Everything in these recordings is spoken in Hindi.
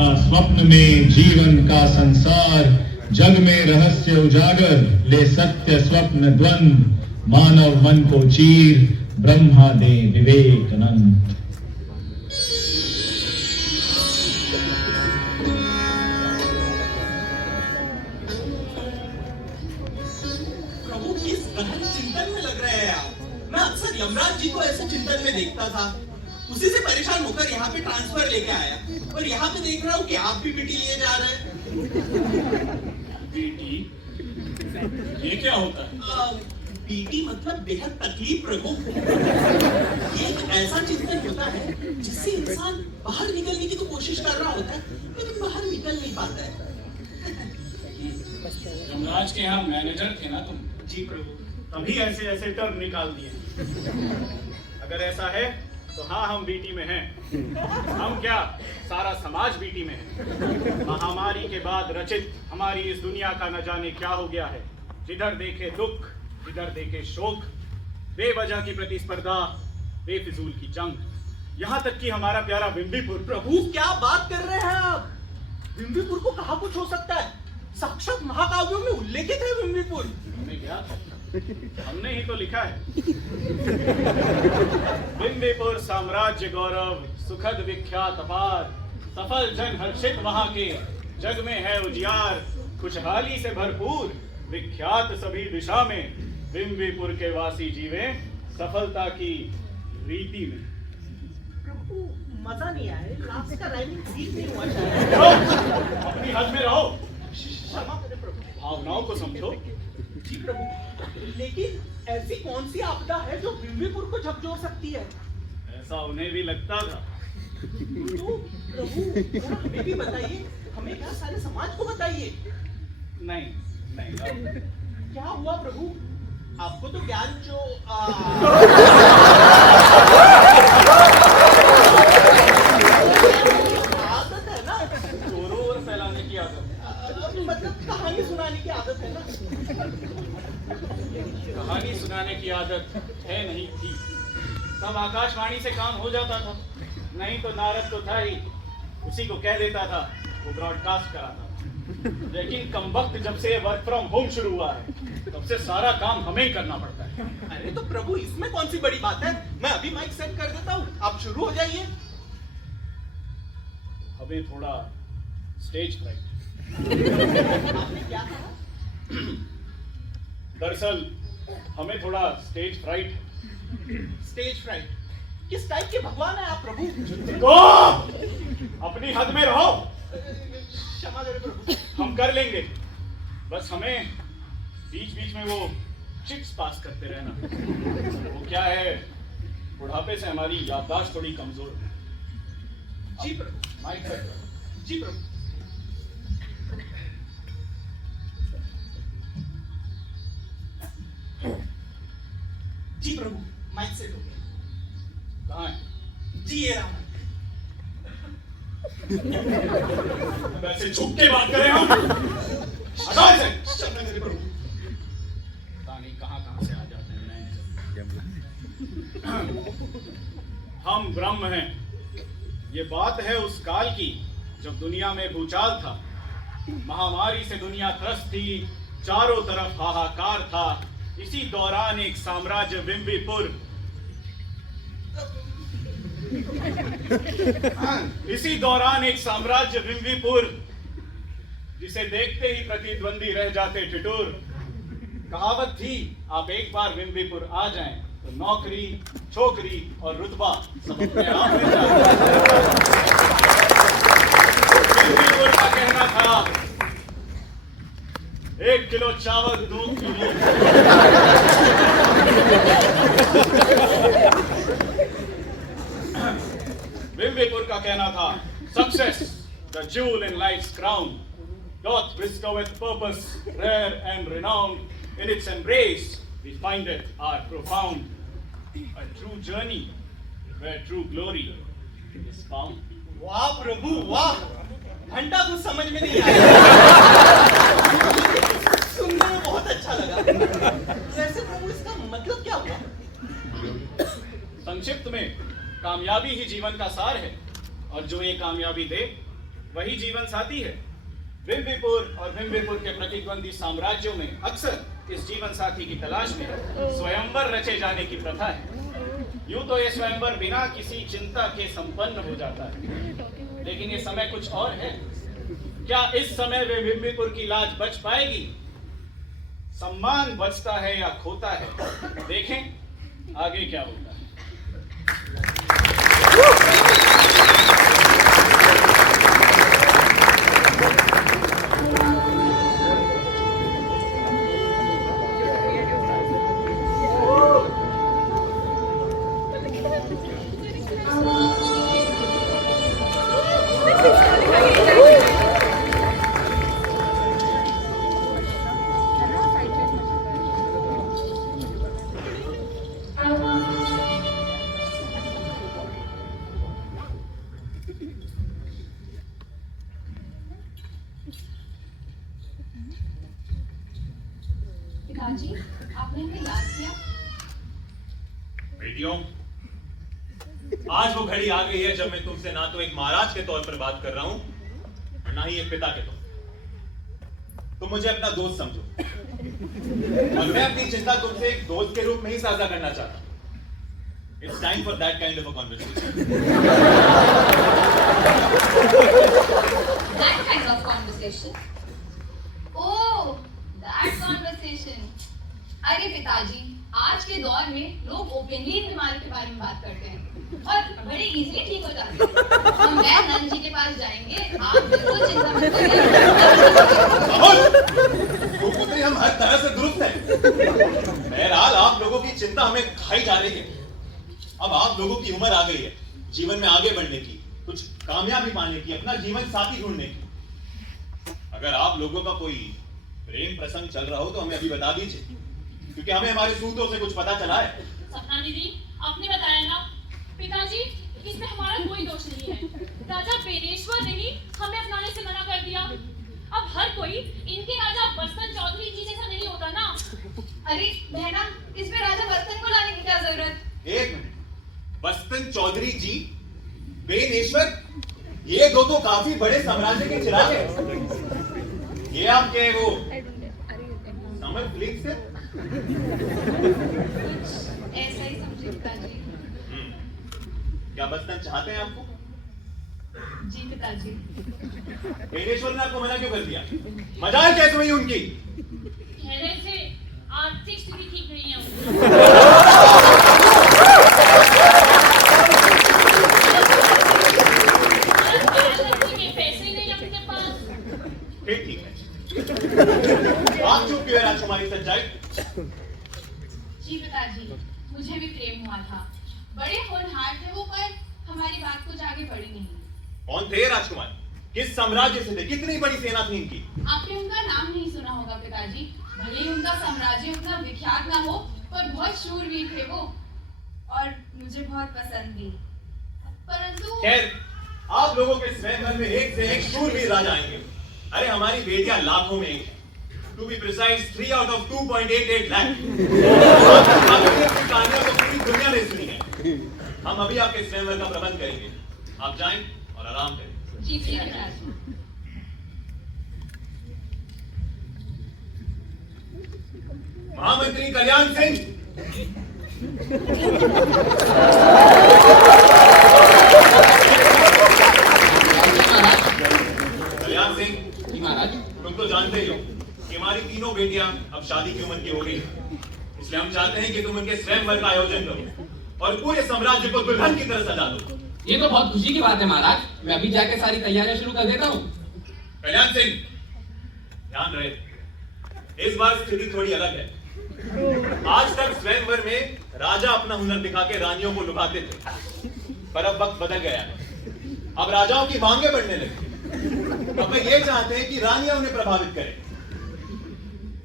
था स्वप्न में जीवन का संसार, जग में रहस्य उजागर, ले सत्य स्वप्न द्वंद, मानव मन को चीर, ब्रह्मा दे विवेक अनंत। प्रभु किस गहन चिंतन में लग रहे हैं आप। मैं अक्सर यमराज जी को ऐसे चिंतन में देखता था, उसी से परेशान होकर यहाँ पे ट्रांसफर लेके आया, और यहाँ पे देख रहा हूँ कि आप भी पीटी लिए जा रहे हैं। पीटी? ये क्या होता है? पीटी मतलब बेहद तकलीफ प्रभु। ये एक ऐसा चिंतन होता है जिससे इंसान बाहर निकलने की तो कोशिश कर रहा होता है, लेकिन बाहर निकल नहीं पाता है। यमराज के यहाँ मैनेजर थे ना तुम? जी प्रभु। तभी ऐसे ऐसे टर्म निकाल दिए। अगर ऐसा है तो हाँ, हम बीटी में हैं। हम क्या, सारा समाज बीटी में है। महामारी के बाद रचित हमारी इस दुनिया का न जाने क्या हो गया है। जिधर देखे दुख, जिधर देखे शोक, बेवजह की प्रतिस्पर्धा, बेफिजूल की जंग, यहाँ तक कि हमारा प्यारा विंबीपुर। प्रभु क्या बात कर रहे हैं आप? विंबीपुर को कहाँ कुछ हो सकता है? साक्षात महाकाव्यों में उल्लेखित है विंबीपुर। हमें क्या, हमने ही तो लिखा है। विंबीपुर साम्राज्य गौरव, सुखद विख्यात अपार, सफल जन हर्षित वहां के, जग में है उजियार, खुशहाली से भरपूर, विख्यात सभी दिशा में, विंबीपुर के वासी जीवे सफलता की रीति में। प्रभु मजा नहीं आया, लास्ट का राइमिंग ठीक नहीं हुआ शायद। अपनी हद में रहो, क्षमा करें प्रभु। भावनाओं को समझो। जी प्रभु, लेकिन ऐसी कौन सी आपदा है जो विंबीपुर को झकझोर सकती है? ऐसा उन्हें भी लगता था। तो प्रभु हमें भी बताइए, हमें क्या सारे समाज को बताइए। नहीं नहीं, अब क्या हुआ प्रभु? आपको तो ज्ञान जो आदत है ना, चोरों और फैलाने की आदत। मतलब कहानी सुनाने की आदत है ना। कहानी सुनाने की आदत है नहीं थी, तब आकाशवाणी से काम हो जाता था। नहीं तो नारद तो था ही, उसी को कह देता था, वो ब्रॉडकास्ट कराता था। लेकिन कमबख्त जब से वर्क फ्रॉम होम शुरू हुआ है, तब से सारा काम हमें ही करना पड़ता है। अरे तो प्रभु इसमें कौन सी बड़ी बात है? मैं अभी माइक सेट कर देता हूँ, आप शुरू हो जाइए। हमें थोड़ा स्टेज फ्राइट। आपने क्या कहा? दरअसल हमें थोड़ा स्टेज फ्राइट। Stage fright? किस टाइप के भगवान है आप प्रभु? तो अपनी हद में रहो। क्षमा करें प्रभु। हम कर लेंगे, बस हमें बीच बीच में वो चिट्स पास करते रहना। वो क्या है, बुढ़ापे से हमारी याददाश्त थोड़ी कमजोर है। जी प्रभु। माइक सेट करो। जी प्रभु। जी प्रभु, माइक सेट हो गया। कहाँ है? जी ये रहा। वैसे झुक के बात करें हम। हटाओ इसे। क्षमा करें प्रभु। पता नहीं कहाँ से आ जाते हैं। हम ब्रह्म हैं। ये बात है उस काल की जब दुनिया में भूचाल था, महामारी से दुनिया त्रस्त थी, चारों तरफ हाहाकार था। इसी दौरान एक साम्राज्य विंबीपुर, इसी दौरान एक साम्राज्य विंबीपुर, जिसे देखते ही प्रतिद्वंदी रह जाते ठिठुर। कहावत थी, आप एक बार विंबीपुर आ जाएं तो नौकरी, छोकरी और रुतबा सब अपने आप मिल जाए। विंबीपुर का कहना था, 1 किलो चावल, 2 किलो। विंबीपुर का कहना था, success the jewel in life's crown, doth bestow with purpose rare and renowned. In its embrace we find it our profound, a true journey where true glory is found. वाह प्रभु वाह, घंटा कुछ समझ में नहीं आया। सुनने में बहुत अच्छा लगा। वैसे प्रभु इसका मतलब क्या हुआ? संक्षिप्त में, कामयाबी ही जीवन का सार है, और जो ये कामयाबी दे वही जीवन साथी है। विम्बिपुर और विम्बिपुर के प्रतिद्वंदी साम्राज्यों में अक्सर इस जीवन साथी की तलाश में स्वयंवर रचे जाने की प्रथा है। यूं तो ये स्वयंवर बिना किसी चिंता के संपन्न हो जाता है, लेकिन ये समय कुछ और है। क्या इस समय वे विम्बिपुर की लाज बच पाएगी? सम्मान बचता है या खोता है, देखें आगे क्या होता है। पिताजी, आपने हमें याद किया। बेटियों, आज वो घड़ी आ गई है जब मैं तुमसे ना तो एक महाराज के तौर पर बात कर रहा हूं और ना ही एक पिता के तौर पर। तुम मुझे अपना दोस्त समझो और मैं अपनी चिंता तुमसे एक दोस्त के रूप में ही साझा करना चाहता हूं। It's time for that kind of a conversation. That kind of conversation. Oh, that conversation. अरे पिताजी, आज के दौर में लोग ओपनली इन बीमारियों के बारे में बात करते हैं और बड़े इजीली ठीक हो जाते हैं। हम मैं नंद जी के पास जाएंगे, आप बिल्कुल चिंता मत करिए। हम हर तरह से दुरुस्त हैं। बहरहाल आप लोगों की चिंता हमें खाई जा रही है। अब आप लोगों की उम्र आ गई है जीवन में आगे बढ़ने की, कुछ कामयाबी पाने की, अपना जीवन साथी ढूंढने की। अगर आप लोगों का कोई प्रेम प्रसंग चल रहा हो तो हमें अभी बता दीजिए, क्योंकि हमें हमारे सूत्रों से कुछ पता चला है। सपना दीदी, आपने बताया ना। पिताजी, इसमें हमारा कोई दोष नहीं है। राजा बेनेश्वर ने ही हमें अपनाने से मना कर दिया। अब हर कोई इनके राजा बस्तन चौधरी जी जैसा नहीं होता ना। अरे बहना, इसमें राजा बस्तन को लाने की क्या जरूरत? एक मिनट, बस्तन चौधरी जी, बेनेश्वर, ये दो तो काफी बड़े साम्राज्य के चिराग हैं। ये आपके वो समर फ्लिक से ऐसा ही समझे पिताजी। क्या बस्तन चाहते हैं आपको? जी पिताजी। बेनेश्वर ने आपको मना क्यों कर दिया? मजाक कैसे हुई उनकी? पहले से आर्थिक स्थिति ठीक नहीं है उनकी। पैसे ही नहीं अपने पास। फिर ठीक है। आप चुप क्यों है राजकुमारी सच्चाई? जी पिताजी, मुझे भी प्रेम हुआ था। बड़े होनहार थे वो, पर हमारी बात कुछ आगे बढ़ी नहीं। कौन थे राजकुमार? किस साम्राज्य से थे? कितनी बड़ी सेना थी इनकी? आपने उनका नाम नहीं सुना होगा पिताजी। भले ही उनका साम्राज्य उतना विख्यात ना हो, पर बहुत शूरवीर थे वो, और मुझे बहुत पसंद भी। परंतु खैर, आप लोगों के स्वयंवर में एक से एक शूरवीर राजा आएंगे। अरे हमारी बेटियां लाखों में एक है। To be precise, 3 out of 2.88 lakh. कहानियां तो पूरी दुनिया ने सुनी है। हम अभी आपके स्वयंवर का प्रबंध करेंगे। आप जाएं और आराम करें। जी पिताजी। महामंत्री कल्याण सिंह, कल्याण सिंह, महाराज, तुम तो जानते ही हो कि हमारी तीनों बेटियां अब शादी की उम्र की हो गई हैं। इसलिए हम चाहते हैं कि तुम उनके स्वयंवर का आयोजन करो और पूरे साम्राज्य को दुल्हन की तरह सजा दो। ये तो बहुत खुशी की बात है महाराज। मैं अभी जाके सारी तैयारियां शुरू कर देता हूँ। कल्याण सिंह, ध्यान रहे, इस बार स्थिति थोड़ी अलग है। आज तक स्वयंवर में राजा अपना हुनर दिखा के रानियों को लुभाते थे, पर अब वक्त बदल गया है। अब राजाओं की मांगे बढ़ने लगी। अब वे ये चाहते हैं कि रानियां उन्हें प्रभावित करें।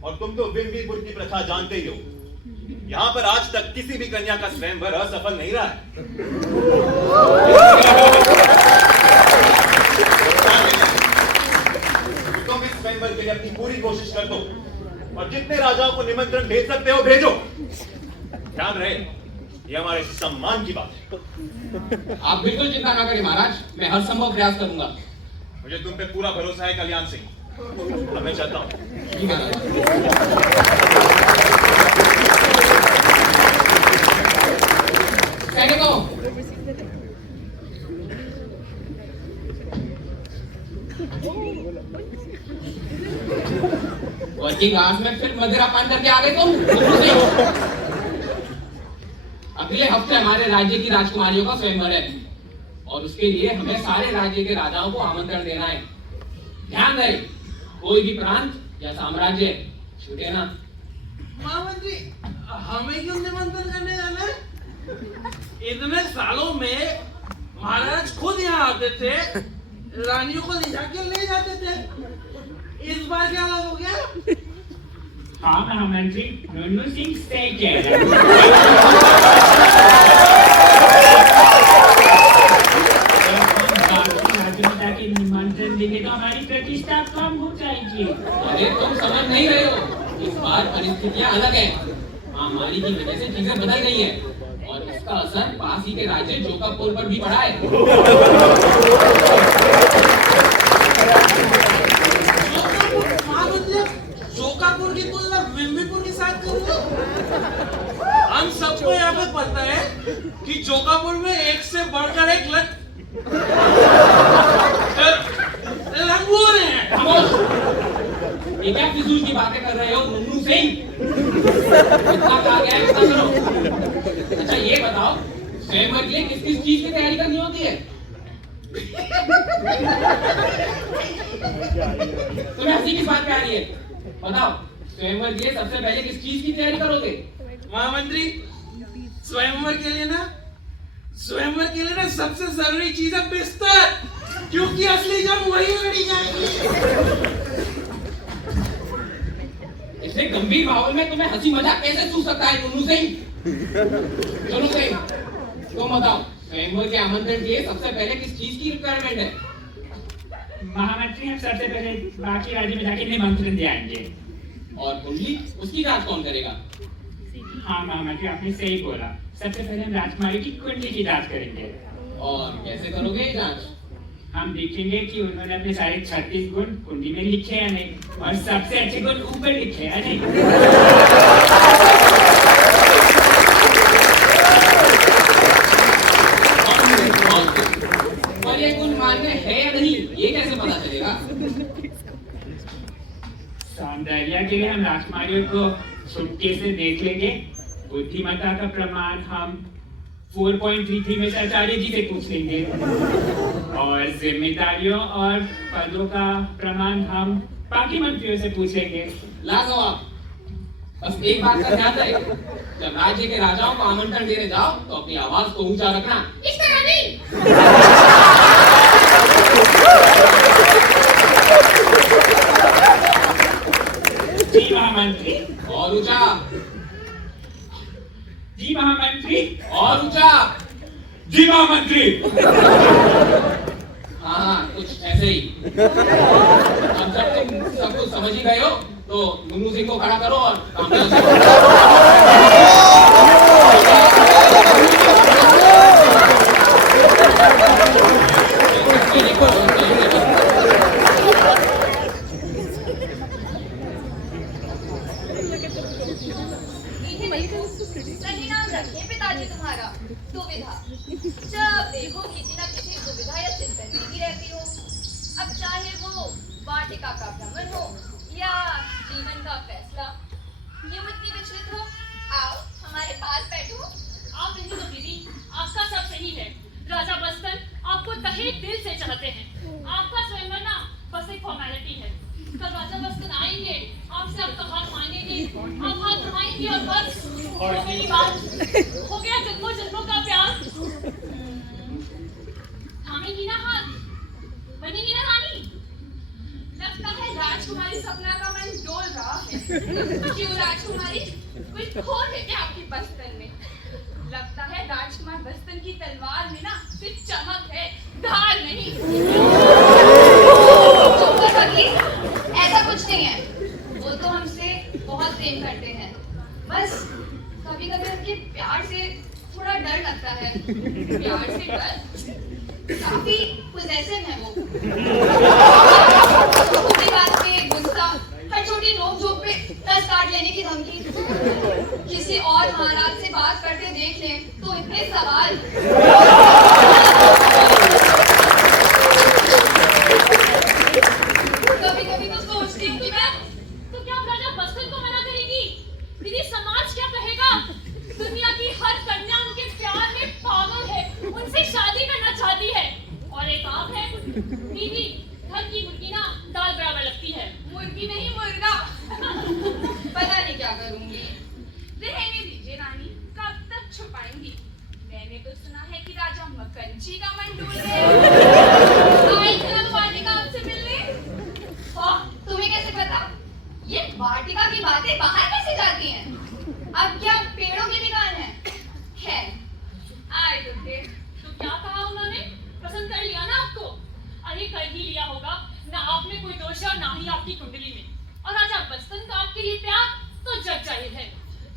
और तुम तो बिम्बीपुर की प्रथा जानते ही हो। यहां पर आज तक किसी भी कन्या का स्वयंवर असफल नहीं रहा है। तुम इस स्वयंवर के लिए अपनी पूरी कोशिश कर दो और जितने राजाओं को निमंत्रण भेज सकते हो भेजो। ध्यान रहे, ये हमारे सम्मान की बात है। आप बिल्कुल चिंता ना करें महाराज, मैं हर संभव प्रयास करूंगा। मुझे तुम पे पूरा भरोसा है कल्याण सिंह। अब मैं चाहता हूं। वर्किंग आवर्स में फिर मदिरा पान करके आ गए तुम। अगले हफ्ते हमारे राज्य की राजकुमारियों का स्वयंवर है और उसके लिए हमें सारे राज्य के राजाओं को आमंत्रण देना है। ध्यान रहे, कोई भी प्रांत या साम्राज्य छूटे ना। महामंत्री, हमें क्यों निमंत्रण करने जाना है? इतने सालों में महाराज खुद यहाँ आते थे, रानियों को ले जाते थे। इस बार क्या अलग हो गया? हाँ महामंत्री, नुन्नू सिंह सही कह रहे हैं। के निमंत्रण देंगे तो हमारी प्रतिष्ठा कम हो जाएगी। अरे तुम समझ नहीं रहे हो, इस बार परिस्थितियां अलग है। महामारी की वजह से चीजें बदल गई हैं और इसका असर पास ही के राज्य जोकापुर पर भी पड़ा है। जोकापुर की तुलना विम्बीपुर के साथ करो। हम सबको यहाँ पे पता है कि जोकापुर में एक से बढ़कर एक लंगूर हैं। ये क्या फिजूल की बातें कर रहे हो नुन्नू सिंह? इतना कहा गया है, इतना करो। अच्छा ये बताओ, स्वयंवर के लिए किस किस चीज की तैयारी करनी होती है? तुम्हें हंसी किस बात पे आ रही है? बताओ, स्वयंवर के लिए सबसे पहले किस चीज की तैयारी करोगे? महामंत्री, स्वयंवर के लिए ना सबसे जरूरी चीज है बिस्तर, क्योंकि असली जंग वही लड़ी जाएगी। इतने गंभीर माहौल में तुम्हें हंसी मजाक कैसे सूझ सकता है नुन्नू सिंह? चलो सिंह, तुम बताओ, स्वयंवर के आमंत्रण के लिए सबसे पहले किस चीज की रिक्वायरमेंट है? महामंत्री, हम सबसे पहले बाकी राज्य में जाके निमंत्रण दे आएंगे। और कुंडली, उसकी जांच कौन करेगा? हाँ महामंत्री, आपने सही बोला। सबसे पहले हम राजकुमारी की कुंडली की जांच करेंगे। और कैसे करोगे ये जांच? हम देखेंगे कि उन्होंने अपने सारे 36 गुण कुंडली में लिखे या नहीं, और सबसे अच्छे गुण ऊपर लिखे या नहीं। और ये गुण मान्य है या नहीं, ये कैसे पता चलेगा? सौंदर्य के लिए हम राजकुमारियों को छुटके से देख लेंगे। बुद्धिमत्ता का प्रमाण हम 4.33 में आचार्य जी से पूछ लेंगे और जिम्मेदारियों और पदों का प्रमाण हम बाकी मंत्रियों से पूछेंगे। लाजवाब। बस एक बात का ध्यान रहे, जब राज्य के राजाओं को आमंत्रण देने जाओ तो अपनी आवाज को ऊंचा रखना। इस तरह नहीं। जी महामंत्री। और ऊंचा। जी महामंत्री। और ऊंचा। जी महामंत्री। हाँ, कुछ ऐसे ही। अब जब तुम सब कुछ समझ ही गए हो तो नुन्नू सिंह को खड़ा करो और काम सही नाम रखिए पिताजी तुम्हारा, दुविधा। जब देखो किसी न किसी दुविधा या चिंतन में ही रहती हो। अब चाहे वो वाटिका का भ्रमण हो या जीवन का फैसला, क्यों इतनी विचलित हो? आओ हमारे पास बैठो। आप नहीं तो दीदी, आपका सब सही है। राजा बस्तर आपको तहे दिल से चाहते हैं। आपका स्वयंवर ना बस एक फॉर्मेलिटी है। कल राजा बस्तर आएंगे, आपसे आपका हाथ मांगेंगे, आप हाथ बढ़ाएंगे और बस हो गई बात। हो गया जन्मों जन्मों का प्यार। थामेगी ना हाथ, बनेगी ना रानी। लगता है राजकुमारी सपना का मन डोल रहा है। क्यों राजकुमारी, कुछ खो है क्या आपकी बस्तर में? लगता है राजकुमार बस्तर की तलवार में ना सिर्फ चमक है, धार नहीं। चुप कर बगली, ऐसा कुछ नहीं है। वो तो हमसे बहुत प्रेम करते हैं, बस कभी कभी उनके प्यार से थोड़ा डर लगता है। प्यार से डर, काफी पोजेसिव है वो। कर ही लिया होगा। ना आप में कोई दोष है और ना ही आपकी कुंडली में। और राजा बस्तन का आपके लिए प्यार तो जग जाहिर है।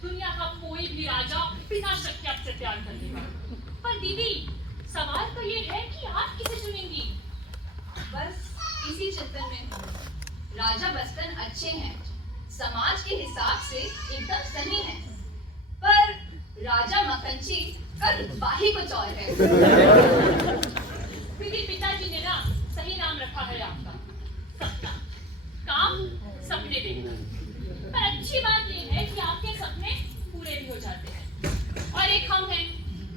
दुनिया का कोई भी राजा बिना शक के आपसे प्यार कर लेगा। पर दीदी, सवाल तो ये है कि आप किसे चुनेंगी? बस इसी चिंतन में हूँ। राजा बस्तन अच्छे हैं, समाज के हिसाब से एकदम सही हैं, पर राजा मकंची का रुतबा ही कुछ और है। दीदी, पिताजी ने ना सही नाम रखा है आपका, सपना। काम सपने देखना। पर अच्छी बात ये है कि आपके सपने पूरे भी हो जाते हैं। और एक हम हैं,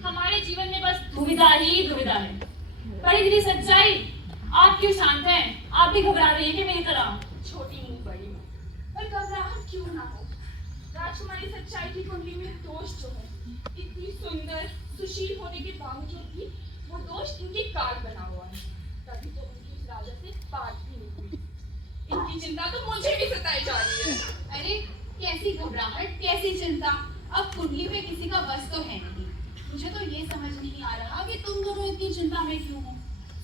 हमारे जीवन में बस दुविधा ही दुविधा है। बड़ी दीदी, सच्चाई आप क्यों शांत हैं? आप भी घबरा रही हैं कि मेरी तरह? छोटी मुंह बड़ी मुंह, पर घबराहट क्यों ना हो। राजकुमारी सच्चाई की कुंडली में दोष जो है, इतनी सुंदर सुशील होने के बावजूद भी वो दोष इनके काल बना हुआ है। तभी तो उनकी इस राजा से बात भी नहीं हुई। इनकी चिंता तो मुझे भी सताई जा रही है। अरे कैसी घबराहट, कैसी चिंता। अब कुंडली में किसी का बस तो है नहीं। मुझे तो ये समझ नहीं आ रहा कि तुम दोनों इतनी चिंता में क्यों हो।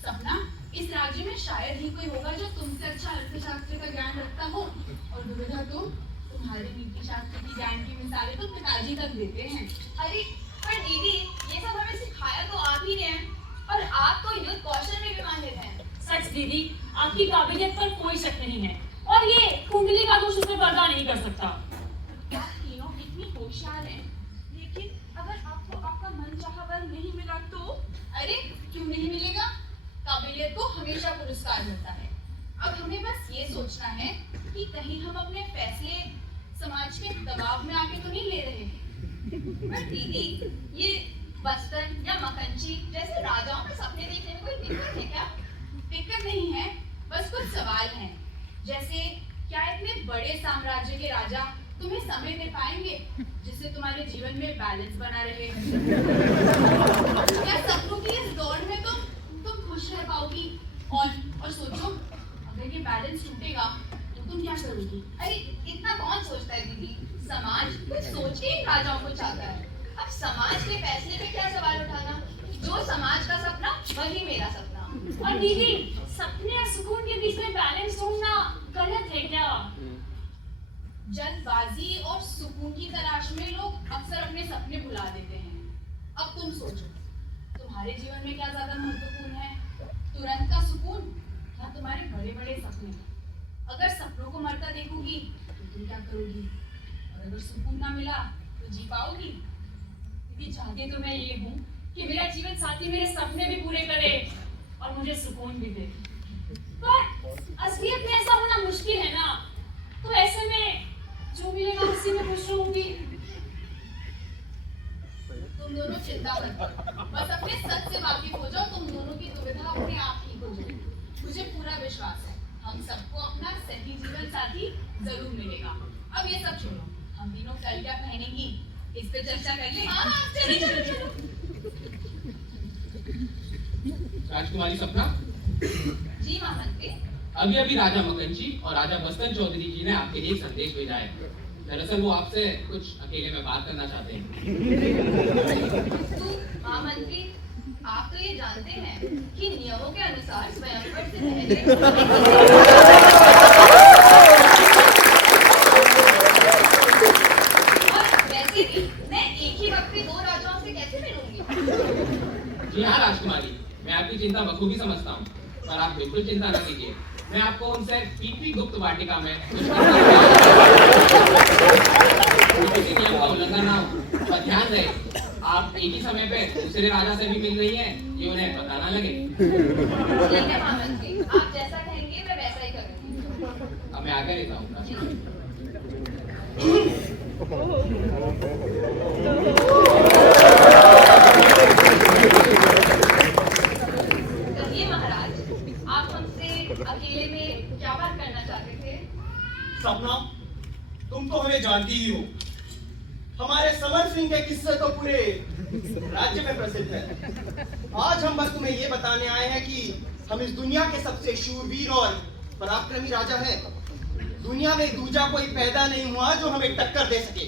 सपना, इस राज्य में शायद ही कोई होगा जो तुमसे अच्छा अर्थशास्त्र का ज्ञान रखता हो, और दुविधा तुम्हारे नीति शास्त्र की ज्ञान की मिसालें तो पिताजी तक देते हैं। अरे पर दीदी, ये सब हमें सिखाया तो आप ही ने, और आप तो युद्ध कौशल में भी माहिर हैं। सच दीदी, आपकी काबिलियत पर कोई शक नहीं है, और ये कुंडली का दोष उसमें पर्दा नहीं कर सकता। आप तीनों इतनी होशियार हैं, लेकिन अगर आपको आपका मनचाहा वर नहीं मिला तो? अरे क्यों नहीं मिलेगा? काबिलियत को हमेशा पुरस्कार मिलता है। अब हमें बस ये सोचना है कि कहीं हम अपने फैसले समाज के दबाव में आके तो नहीं ले रहे हैं। पर दीदी, ये बस्तन या मकंची जैसे राजाओं के सपने देखने में कोई दिक्कत है क्या? दिक्कत नहीं है, बस कुछ सवाल हैं। जैसे क्या इतने बड़े साम्राज्य के राजा तुम्हें समय दे पाएंगे जिससे तुम्हारे जीवन में बैलेंस बना रहे? क्या सपनों की इस दौड़ में तुम खुश रह पाओगी? और सोचो, अगर ये बैलेंस टूटेगा तो तुम क्या करोगी? अरे इतना कौन सोचता है दीदी? समाज कुछ सोच के इन राजाओं को चाहता है। अब समाज के फैसले पे क्या सवाल उठाना? जो समाज का सपना वही मेरा सपना। और दीदी, सपने और सुकून के बीच में बैलेंस ढूंढना गलत है क्या? जल्दबाजी और सुकून की तलाश में लोग अक्सर अपने सपने भुला देते हैं। अब तुम सोचो, तुम्हारे जीवन में क्या ज्यादा महत्वपूर्ण है, तुरंत का सुकून या तुम्हारे बड़े बड़े सपने? अगर सपनों को मरता देखोगी तो तुम क्या करोगी? और अगर सुकून ना मिला तो जी पाओगी? दीदी, चाहती तो मैं ये हूँ कि मेरा जीवन साथी मेरे सपने भी पूरे करे और मुझे सुकून भी दे, पर असलियत में ऐसा होना मुश्किल है ना। तो ऐसे में जो मिलेगा उसी में खुश रहूंगी। तुम दोनों चिंता मत करो, बस अपने सच से वाकिफ हो जाओ। तुम दोनों की दुविधा अपने आप ठीक हो जाएगी। मुझे पूरा विश्वास है हम सबको अपना सही जीवन साथी जरूर मिलेगा। अब ये सब छोड़ो, हम तीनों कल क्या पहनेंगी इस पे चर्चा कर ले। चलो। राजकुमारी सपना, जी महामंत्री। अभी अभी राजा मकंची और राजा बस्तन चौधरी जी ने आपके लिए एक संदेश भेजा है। दरअसल वो आपसे कुछ अकेले में बात करना चाहते हैं। महामंत्री, आप तो ये जानते हैं कि नियमों के अनुसार स्वयंवर से पहले और वैसे भी मैं एक ही वक्त पे दो राजाओं से कैसे मिलूंगी? जी हाँ राजकुमारी, मैं आपकी चिंता बखूबी समझता हूँ, पर आप बिल्कुल चिंता न कीजिए। मैं आपको उनसे पीपी गुप्त वाटिका में किसी नियम का उल्लंघन ना हो। पर ध्यान रहे, आप एक ही समय पे दूसरे राजा से भी मिल रही हैं, ये उन्हें पता ना लगे। ठीक है महामंत्री, आप जैसा कहेंगे मैं वैसा ही करूंगी। अब मैं आगे रहता हूँ। कहिए महाराज, आप हमसे अकेले में क्या बात करना चाहते थे? सपना, तुम तो हमें जानती ही हो। हमारे समर सिंह के किस्से तो पूरे राज्य में प्रसिद्ध है। आज हम बस तुम्हें ये बताने आए हैं कि हम इस दुनिया के सबसे शूरवीर और पराक्रमी राजा हैं। दुनिया में दूजा कोई पैदा नहीं हुआ जो हमें टक्कर दे सके।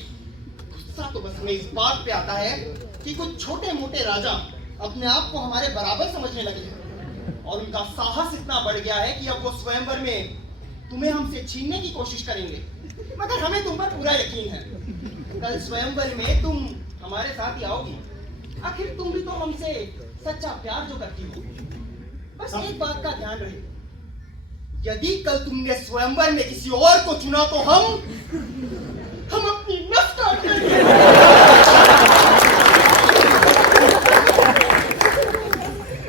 गुस्सा तो बस हमें इस बात पे आता है कि कुछ छोटे मोटे राजा अपने आप को हमारे बराबर समझने लगे हैं। और उनका साहस इतना बढ़ गया है कि अब वो स्वयंवर में तुम्हें हमसे छीनने की कोशिश करेंगे। मगर हमें तुम पर पूरा यकीन है, कल स्वयंवर में तुम हमारे साथ ही आओगी। आखिर तुम भी तो हमसे सच्चा प्यार जो करती हो। बस एक बात का ध्यान रहे, यदि कल तुमने स्वयंवर में किसी और को चुना तो हम अपनी नस काट देंगे।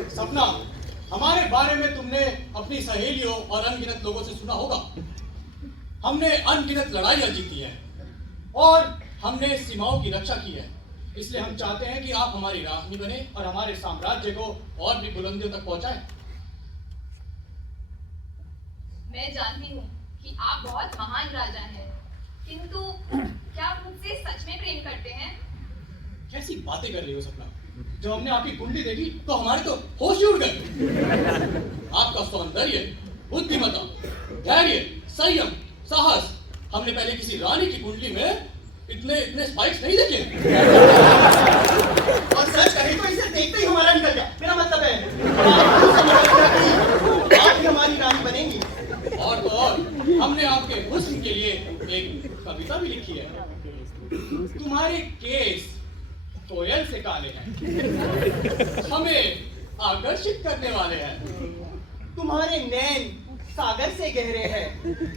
सपना, हमारे बारे में तुमने अपनी सहेलियों और अनगिनत लोगों से सुना होगा। हमने अनगिनत लड़ाइयां जीती हैं और हमने सीमाओं की रक्षा की है। इसलिए हम चाहते हैं कि आप हमारी रानी बने और हमारे साम्राज्य को और भी बुलंदियों तक पहुंचाएं। मैं जानती हूँ कि आप बहुत महान राजा हैं, किंतु क्या आप मुझसे सच में प्रेम करते हैं? कैसी बातें कर रही हो सपना? जब हमने आपकी कुंडली देखी तो हमारे तो होश ही उड़ गए। आपका सौंदर्य, बुद्धिमत्ता, धैर्य, संयम, साहस, हमने पहले किसी रानी की कुंडली में इतने स्पाइक्स नहीं देखे। और सच कहें तो इसे देखते ही हमारा निकल गया। मेरा मतलब है आप ही हमारी रानी बनेंगी। और तो और हमने आपके हुस्न के लिए एक कविता भी लिखी है। तुम्हारे केस कोयल से काले हैं, हमें आकर्षित करने वाले हैं। तुम्हारे नैन सागर से गहरे हैं,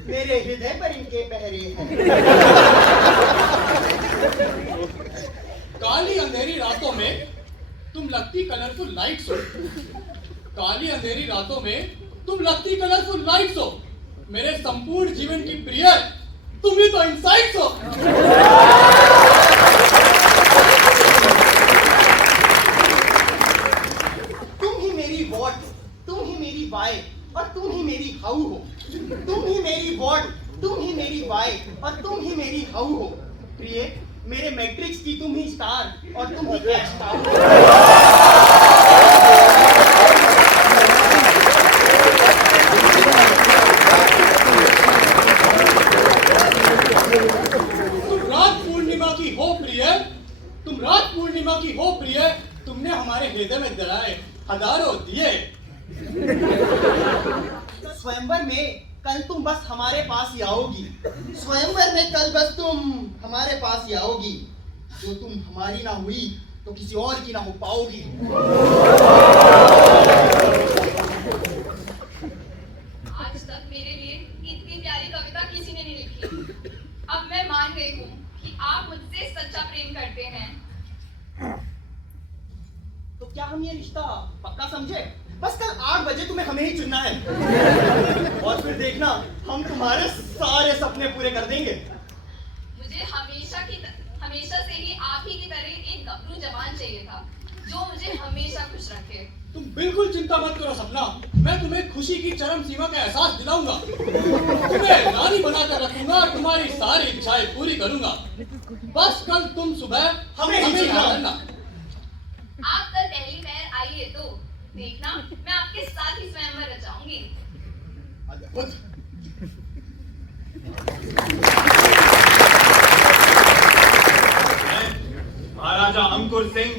मेरे हृदय पर इनके पहरे हैं। काली अंधेरी रातों में तुम लगती कलरफुल लाइट्स हो। काली अंधेरी रातों में तुम लगती कलरफुल लाइट्स हो। मेरे संपूर्ण जीवन की प्रिय तुम ही तो इनसाइट्स हो। तुम ही मेरी वॉट, तुम ही मेरी वाई और तुम ही मेरी हाउ हो। तुम ही मेरी वॉट, तुम ही मेरी वाई और तुम ही मेरी हाउ हो। प्रिय, मेरे मैट्रिक्स की तुम ही स्टार और तुम ही कैश स्टार। तुम रात पूर्णिमा की हो प्रिय, तुम रात पूर्णिमा की हो प्रिय, तुमने हमारे हृदय में जलाए हजारों दिए। स्वयंवर में कल तुम बस हमारे पास ही आओगी। स्वयंवर में कल बस तुम हमारे पास ही आओगी। जो तुम हमारी ना हुई तो किसी और की ना हो पाओगी। आज तक मेरे लिए इतनी प्यारी कविता किसी ने नहीं लिखी। अब मैं मान गई हूँ कि आप मुझसे सच्चा प्रेम करते हैं। तो क्या हम ये रिश्ता पक्का समझे? बस कल 8 बजे तुम्हें हमें ही चुनना है। और फिर देखना हम तुम्हारे सारे सपने पूरे कर देंगे। मुझे हमेशा से ही आप ही की तरह एक गबरू जवान चाहिए था, जो मुझे हमेशा खुश रखे। तुम बिल्कुल चिंता मत करो सपना, मैं तुम्हें खुशी की चरम सीमा का एहसास दिलाऊंगा। तुम्हें रानी बनाकर रखूंगा और तुम्हारी सारी इच्छाएं पूरी करूंगा। बस कल तुम सुबह हमें ही आप कल पहली पहर आइए तो देखना मैं आपके साथ ही स्वयंवर रचाऊंगी। महाराजा अंकुर सिंह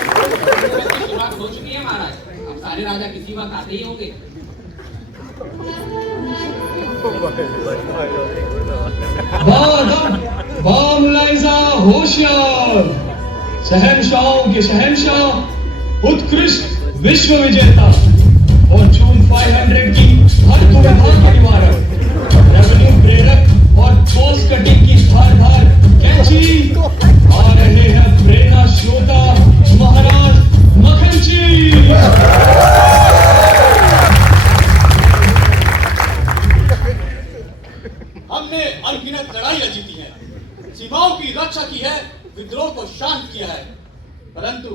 शुरुआत हो चुकी है महाराज। अब सारे राजा किसी वक्त आते ही होंगे। बामुलाइजा होशियार, शहंशाहों के शहंशाह, उत्कृष्ट विश्व विजेता और जून 500 की हर दुविधा के निवारक, रेवेन्यू प्रेरक और कॉस्ट कटिंग की धार कैंची, आ रहे हैं प्रेरणा श्रोता महाराज मक्खनजी। हमने अनगिनत लड़ाइयां जीती हैं, सीमाओं की रक्षा की है, विद्रोह को शांत किया है। परंतु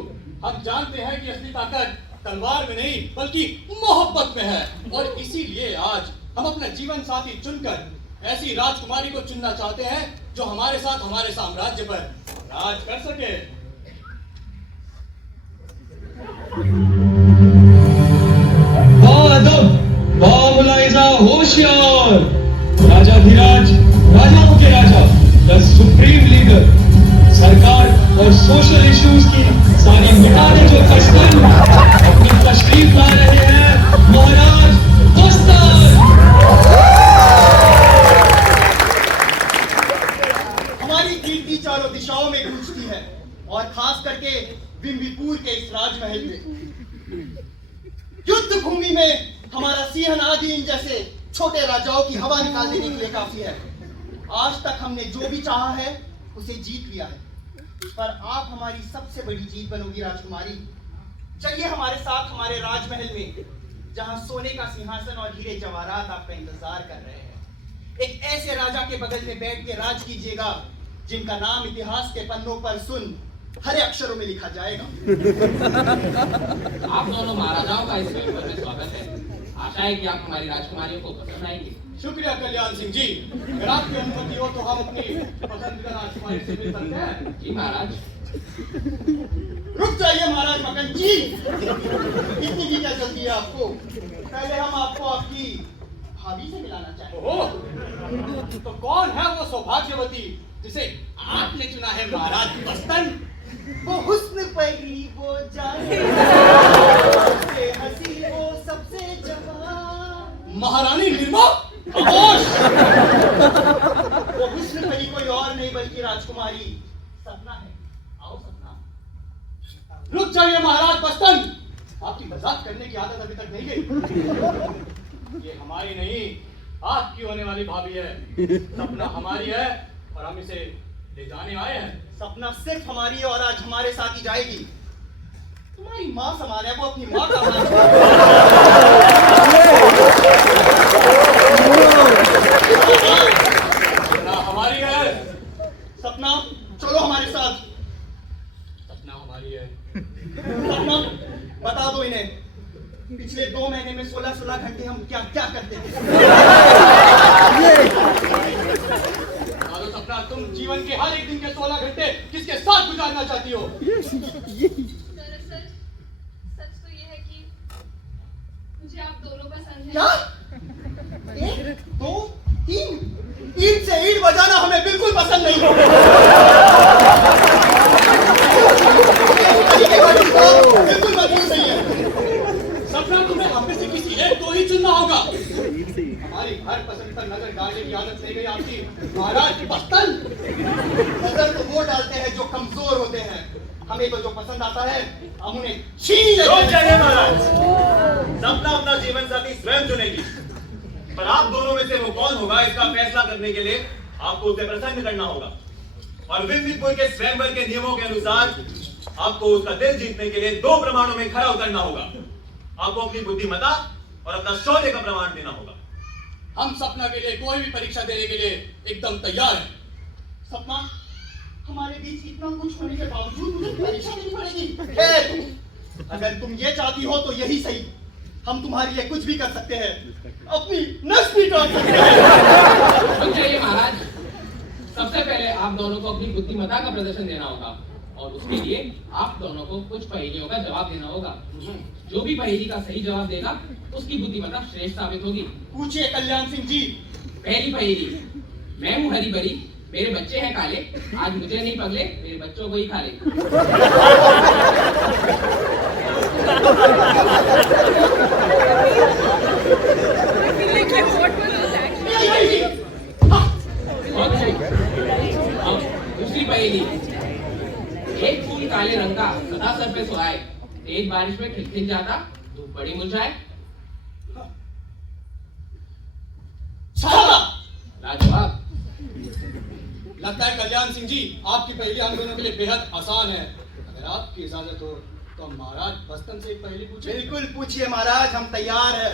हम जानते हैं कि असली ताकत तलवार में नहीं बल्कि मोहब्बत में है। और इसीलिए आज हम अपना जीवन साथी चुनकर ऐसी राजकुमारी को चुनना चाहते हैं जो हमारे साथ हमारे साम्राज्य पर राज कर सके। बामुलाइजा होशियार, राजाधिराज, राजाओं के राजा, द सुप्रीम और सोशल इश्यूज की सारी मिटाने जो कसम अपनी तशरीफ ला रहे हैं महाराज बस्तर। हमारी कीर्ति चारों दिशाओं में गूंजती है और खास करके बिम्बीपुर के इस राजमहल में। युद्ध भूमि में हमारा सिंहनादीन जैसे छोटे राजाओं की हवा निकाल देने के लिए काफी है। आज तक हमने जो भी चाहा है उसे जीत लिया है, पर आप हमारी सबसे बड़ी जीत बनोगी राजकुमारी। चलिए हमारे साथ हमारे राजमहल में, जहां सोने का सिंहासन और हीरे जवाहरात आपका इंतजार कर रहे हैं। एक ऐसे राजा के बगल में बैठ के राज कीजिएगा जिनका नाम इतिहास के पन्नों पर सुन हरे अक्षरों में लिखा जाएगा। आप दोनों महाराजाओं का इस स्वयंवर में स्वागत है। आशा है कि आप हमारी राजकुमारियों को पसंद आएंगे। शुक्रिया कल्याण सिंह जी। अगर आपकी अनुमति हो तो हम अपनी पसंदीदा राजकुमारी से मिल सकते हैं। जी महाराज। रुक जाइए महाराज मकन जी, इतनी भी क्या जल्दी है आपको? पहले हम आपको आपकी भाभी से मिलाना चाहेंगे। ओह, तो कौन है वो सौभाग्यवती जिसे आपने चुना है महाराज बस्तन? वो हुस्न पैरी वो जाने, सबसे हंसी वो सबसे जवान। महारानी निर्मा? खामोश! वो हुस्न पैरी कोई और नहीं बल्कि राजकुमारी सपना है। आओ सपना। रुक जाइए महाराज बस्तन, आपकी मजाक करने की आदत अभी तक नहीं गई। ये हमारी नहीं, आपकी होने वाली भाभी है। सपना हमारी है और हम इसे ले जाने आए हैं। सपना सिर्फ हमारी है और आज हमारे साथ ही जाएगी। तुम्हारी माँ समान है, वो अपनी माँ का मान। सपना हमारी है। सपना चलो हमारे साथ। सपना हमारी है। सपना बता दो इन्हें, पिछले 2 महीने में 16-16 घंटे हम क्या क्या करते थे। सपना, तुम जीवन के हर एक दिन के 16 घंटे किसके साथ गुजारना चाहती हो? दरअसल सच तो ये है कि मुझे आप दोनों पसंद हैं। क्या? 1, 2, 3 ईंट से ईंट बजाना हमें बिल्कुल पसंद नहीं है। बिल्कुल मंजूर नहीं है। सपना, तुम्हें हम में से किसी एक को ही चुनना होगा। हमारी हर पसंद पर नजर डालने की आदत नहीं गई आपकी महाराज बस्तन। नजर तो वो डालते हैं जो कमजोर होते हैं, हमें तो जो पसंद आता है हम उन्हें छीन लेते हैं। चलिए महाराज, सपना अपना जीवन साथी स्वयं चुनेगी, पर आप दोनों में से वो कौन होगा इसका फैसला करने के लिए आपको उसे प्रसन्न करना होगा। और बिम्बीपुर के स्वयंवर के नियमों के अनुसार आपको उसका दिल जीतने के लिए 2 प्रमाणों में खरा उतरना होगा। आपको अपनी बुद्धिमत्ता और अपना शौर्य का प्रमाण देना होगा। हम सपना के लिए कोई भी परीक्षा देने के लिए एकदम तैयार हैं। सपना, हमारे बीच इतना कुछ होने के बावजूद मुझे परीक्षा देनी पड़ेगी। खैर, अगर तुम ये चाहती हो तो यही सही, हम तुम्हारे लिए कुछ भी कर सकते हैं, अपनी नस भी काट सकते हैं। रुक जाइए महाराज। सबसे पहले आप दोनों को अपनी बुद्धिमत्ता का प्रदर्शन देना होगा और उसके लिए आप दोनों को कुछ पहेलियों का जवाब देना होगा। जो भी पहेली का सही जवाब देगा उसकी बुद्धिमत्ता श्रेष्ठ साबित होगी। पूछिए कल्याण सिंह जी। पहली पहेली, मैं हूँ हरी भरी, मेरे बच्चे हैं काले, आज मुझे नहीं पगले, मेरे बच्चों को ही खा ले। दूसरी पहेली, एक फूल काले रंग का सदा सर पे सोहाए, तेज बारिश में खिलखिल जाता, धूप बड़ी मुरझाए। लाजवाब। लगता है कल्याण सिंह जी आपकी पहेली हम दोनों के लिए बेहद आसान है। अगर आपकी इजाजत हो तो महाराज बस्तन से एक पहेली पूछे। बिल्कुल पूछिए महाराज, हम तैयार हैं।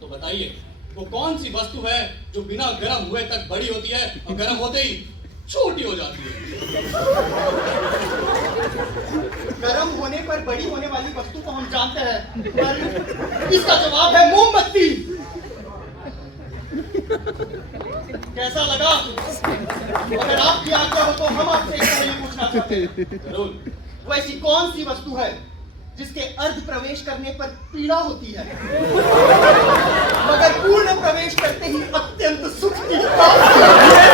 तो बताइए, वो कौन सी वस्तु है जो बिना गर्म हुए तक बड़ी होती है और गर्म होते ही छोटी हो जाती है? गर्म होने पर बड़ी होने वाली वस्तु को हम जानते हैं, पर इसका जवाब है मोमबत्ती। कैसा लगा? अगर आपकी आज्ञा हो तो हम आपसे एक पहेली पूछना चाहते हैं। जरूर। वो ऐसी कौन सी वस्तु है जिसके अर्ध प्रवेश करने पर पीड़ा होती है, मगर पूर्ण प्रवेश करते ही अत्यंत सुख की प्राप्ति होती है?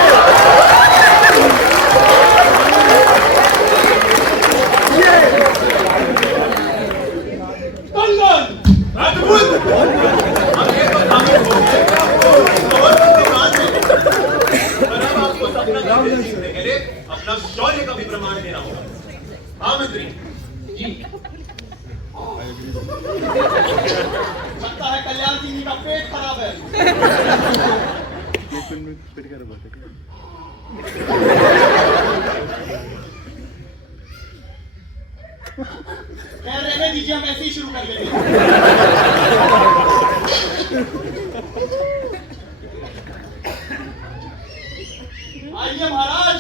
महामंत्री जी लगता है कल्याण सिंह जी का पेट खराब है। खैर रहने दीजिए, हम ऐसे ही शुरू कर देंगे। आइए महाराज।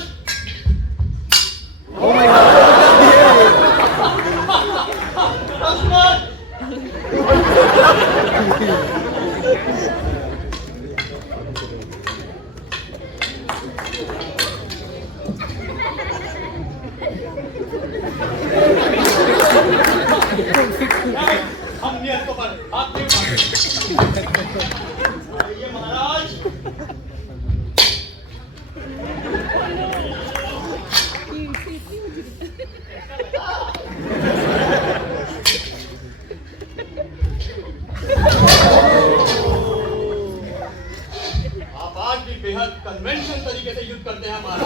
हम नियतों पर हाथ नहीं उठाते। आइए महाराज। आप आज भी बेहद कन्वेंशनल तरीके से युद्ध करते हैं महाराज।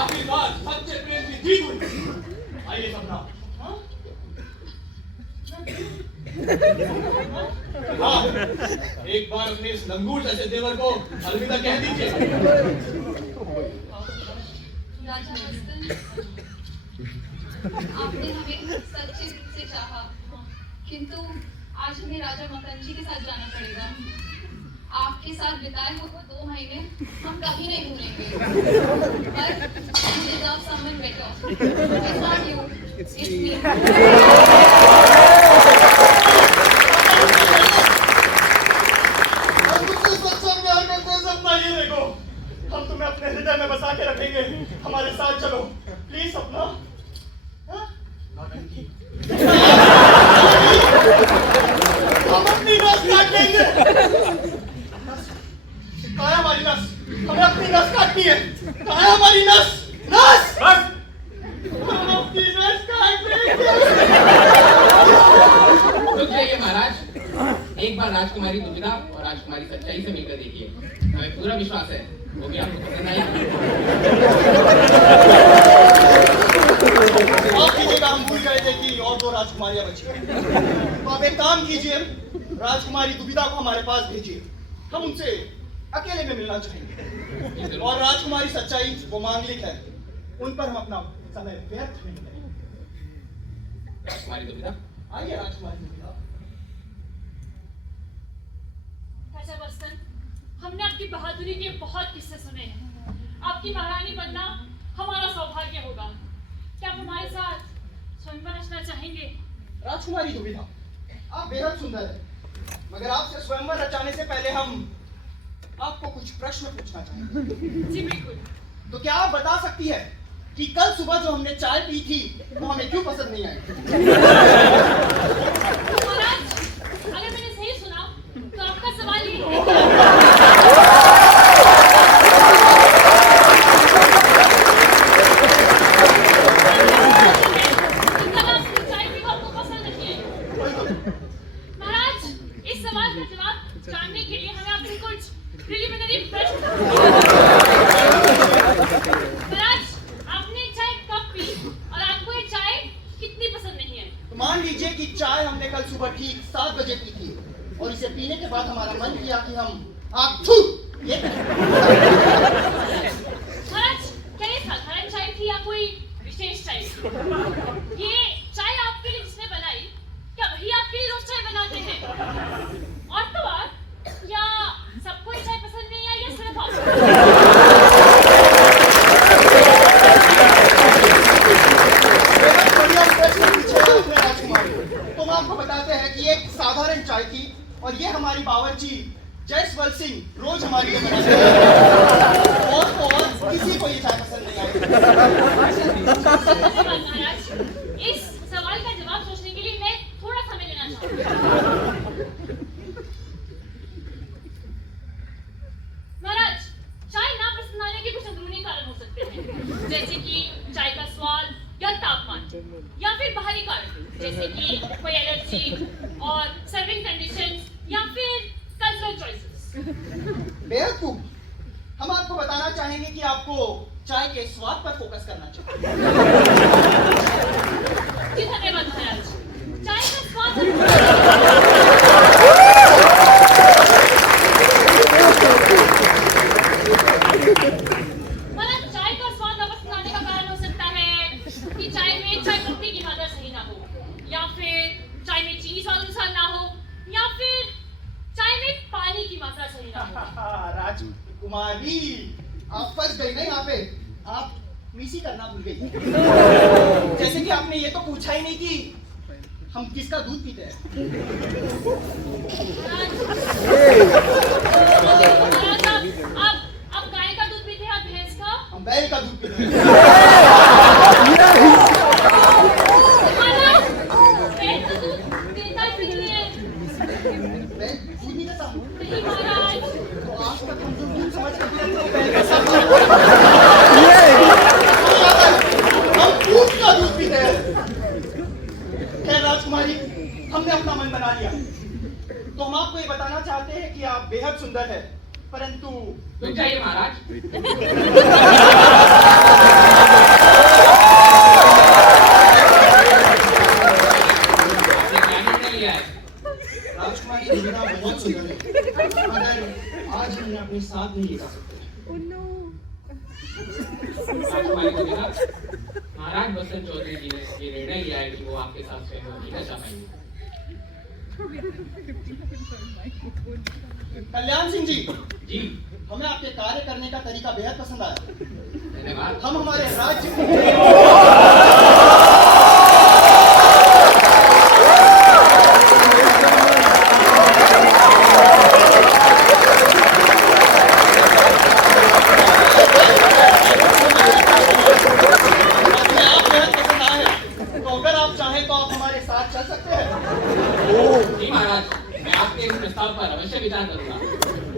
आखिरकार सच्चे प्रेम की जीत हुई। आइए सपना। हाँ, एक बार अपने इस लंगूट ऐसे देवर को अलविदा कह दीजिए। राजा मस्तन, आपने हमें सच्चे दिल से चाहा, किंतु आज हमें राजा मकंजी के साथ जाना पड़ेगा। आपके साथ बिताए हुए 2 महीने हम कभी नहीं भूलेंगे। But we deserve someone better. It's not you, it's me. हम तुमसे सच्चा प्यार करते हैं सपना, ये देखो। हम तुम्हें अपने हृदय में बसा के रखेंगे। हमारे साथ चलो प्लीज सपना। हाँ? हम अपनी नस काटेंगे। कहाँ है हमारी नस? हमें अपनी नस काटनी है। कहाँ है हमारी नस? नस! हम अपनी नस काटेंगे। रुक जाइए महाराज, एक बार राजकुमारी दुविधा और राजकुमारी सच्चाई से मिलकर देखिए। हमें पूरा विश्वास है वो भी आपको पसंद आएगी। माफ कीजिएगा, हम भूल गए थे कि और 2 राजकुमारियां बची हैं। तो आप एक काम कीजिए, राजकुमारी दुविधा को हमारे पास भेजिए। हम उनसे अकेले में मिलना चाहेंगे। और राजकुमारी सच्चाई वो मांगलिक है, उन पर हम अपना समय व्यर्थ नहीं करेंगे। राजकुमारी दुविधा, आइए राजकुमारी दुविधा। राजा मस्तन, हमने आपकी बहादुरी के बहुत किस्से सुने हैं। आपकी महारानी बनना हमारा सौभाग्य होगा। क्या आप हमारे साथ स्वयंवर रचना चाहेंगे? राजकुमारी दुविधा, आप बेहद सुंदर हैं, मगर आपसे स्वयंवर रचाने से पहले हम आपको कुछ प्रश्न पूछना चाहेंगे। जी बिल्कुल। तो क्या आप बता सकती है कि कल सुबह जो हमने चाय पी थी वो हमें क्यों पसंद नहीं आई? महाराज, अगर मैंने सही सुना तो आपका सवाल ये है चाय हमने कल सुबह ठीक 7 बजे पी थी और इसे पीने के बाद हमारा मन किया कि हम आग थू ये महाराज, क्या ये साधारण चाय थी या कोई विशेष चाय? ये चाय आपके लिए जिसने बनाई, क्या वही आपके लिए रोज चाय बनाते हैं? और तो और, या सबको ये चाय पसंद नहीं आई या सिर्फ आपको? तो हम आपको बताते हैं कि एक साधारण चाय थी और ये हमारी बावर्ची जयसवाल सिंह रोज हमारे लिए बनाते हैं और तो और किसी को ये चाय पसंद नहीं आई। महाराज, इस सवाल का जवाब सोचने के लिए मैं थोड़ा समय लेना चाहूंगा। महाराज, चाय ना पसंद आने के कुछ अंदरूनी कारण हो सकते हैं, जैसे कि चाय का स्वाद या तापमान, या फिर बाहरी कारण जैसे कि कोई एलर्जी और सर्विंग कंडीशंस या फिर कल्चरल चॉइसेस। बेहद खूब, हम आपको बताना चाहेंगे कि आपको चाय के स्वाद पर फोकस करना चाहिए। जी धन्यवाद महाराज। चाय का स्वाद महाराज, चाय का स्वाद वापस लाने का कारण हो सकता है कि चाय में चाय पत्ती की मात्रा सही ना हो, या फिर चाय में चीनी स्वाद अनुसार ना हो, या फिर चाय में पानी की मात्रा सही ना हो। राजकुमारी, आप फंस गई ना यहाँ पे। आप मिसी करना भूल गई। जैसे कि आपने ये तो पूछा ही नहीं कि हम किसका दूध पीते हैं। महाराज, आप गाय का दूध पीते हैं या भैंस का? हम बैल का दूध पीते हैं। महाराज, बैल तो दूध देता ही नहीं है। बैल दूध नहीं देता? नहीं महाराज। तो आज तक हम जो दूध समझ कर पिए थे, वो बैल का सब हम दूध का दूध पीते हैं। खैर राजकुमारी, हमने अपना मन बना लिया। तो हम आपको ये बताना चाहते हैं कि आप बेहद सुंदर है, परंतु रुक जाइए महाराज। आपने क्या निर्णय लिया है? राजकुमारी दुविधा बहुत सुंदर है, मगर आज हमने अपने साथ नहीं ले जा सकते। राजकुमारी को देखा? महाराज बसंत चौधरी जी ने ये निर्णय लिया है कि वो आपके साथ स्वयं नहीं कर पाएंगे। कल्याण सिंह जी, जी हमें आपके कार्य करने का तरीका बेहद पसंद आया। धन्यवाद। हम हमारे राज्य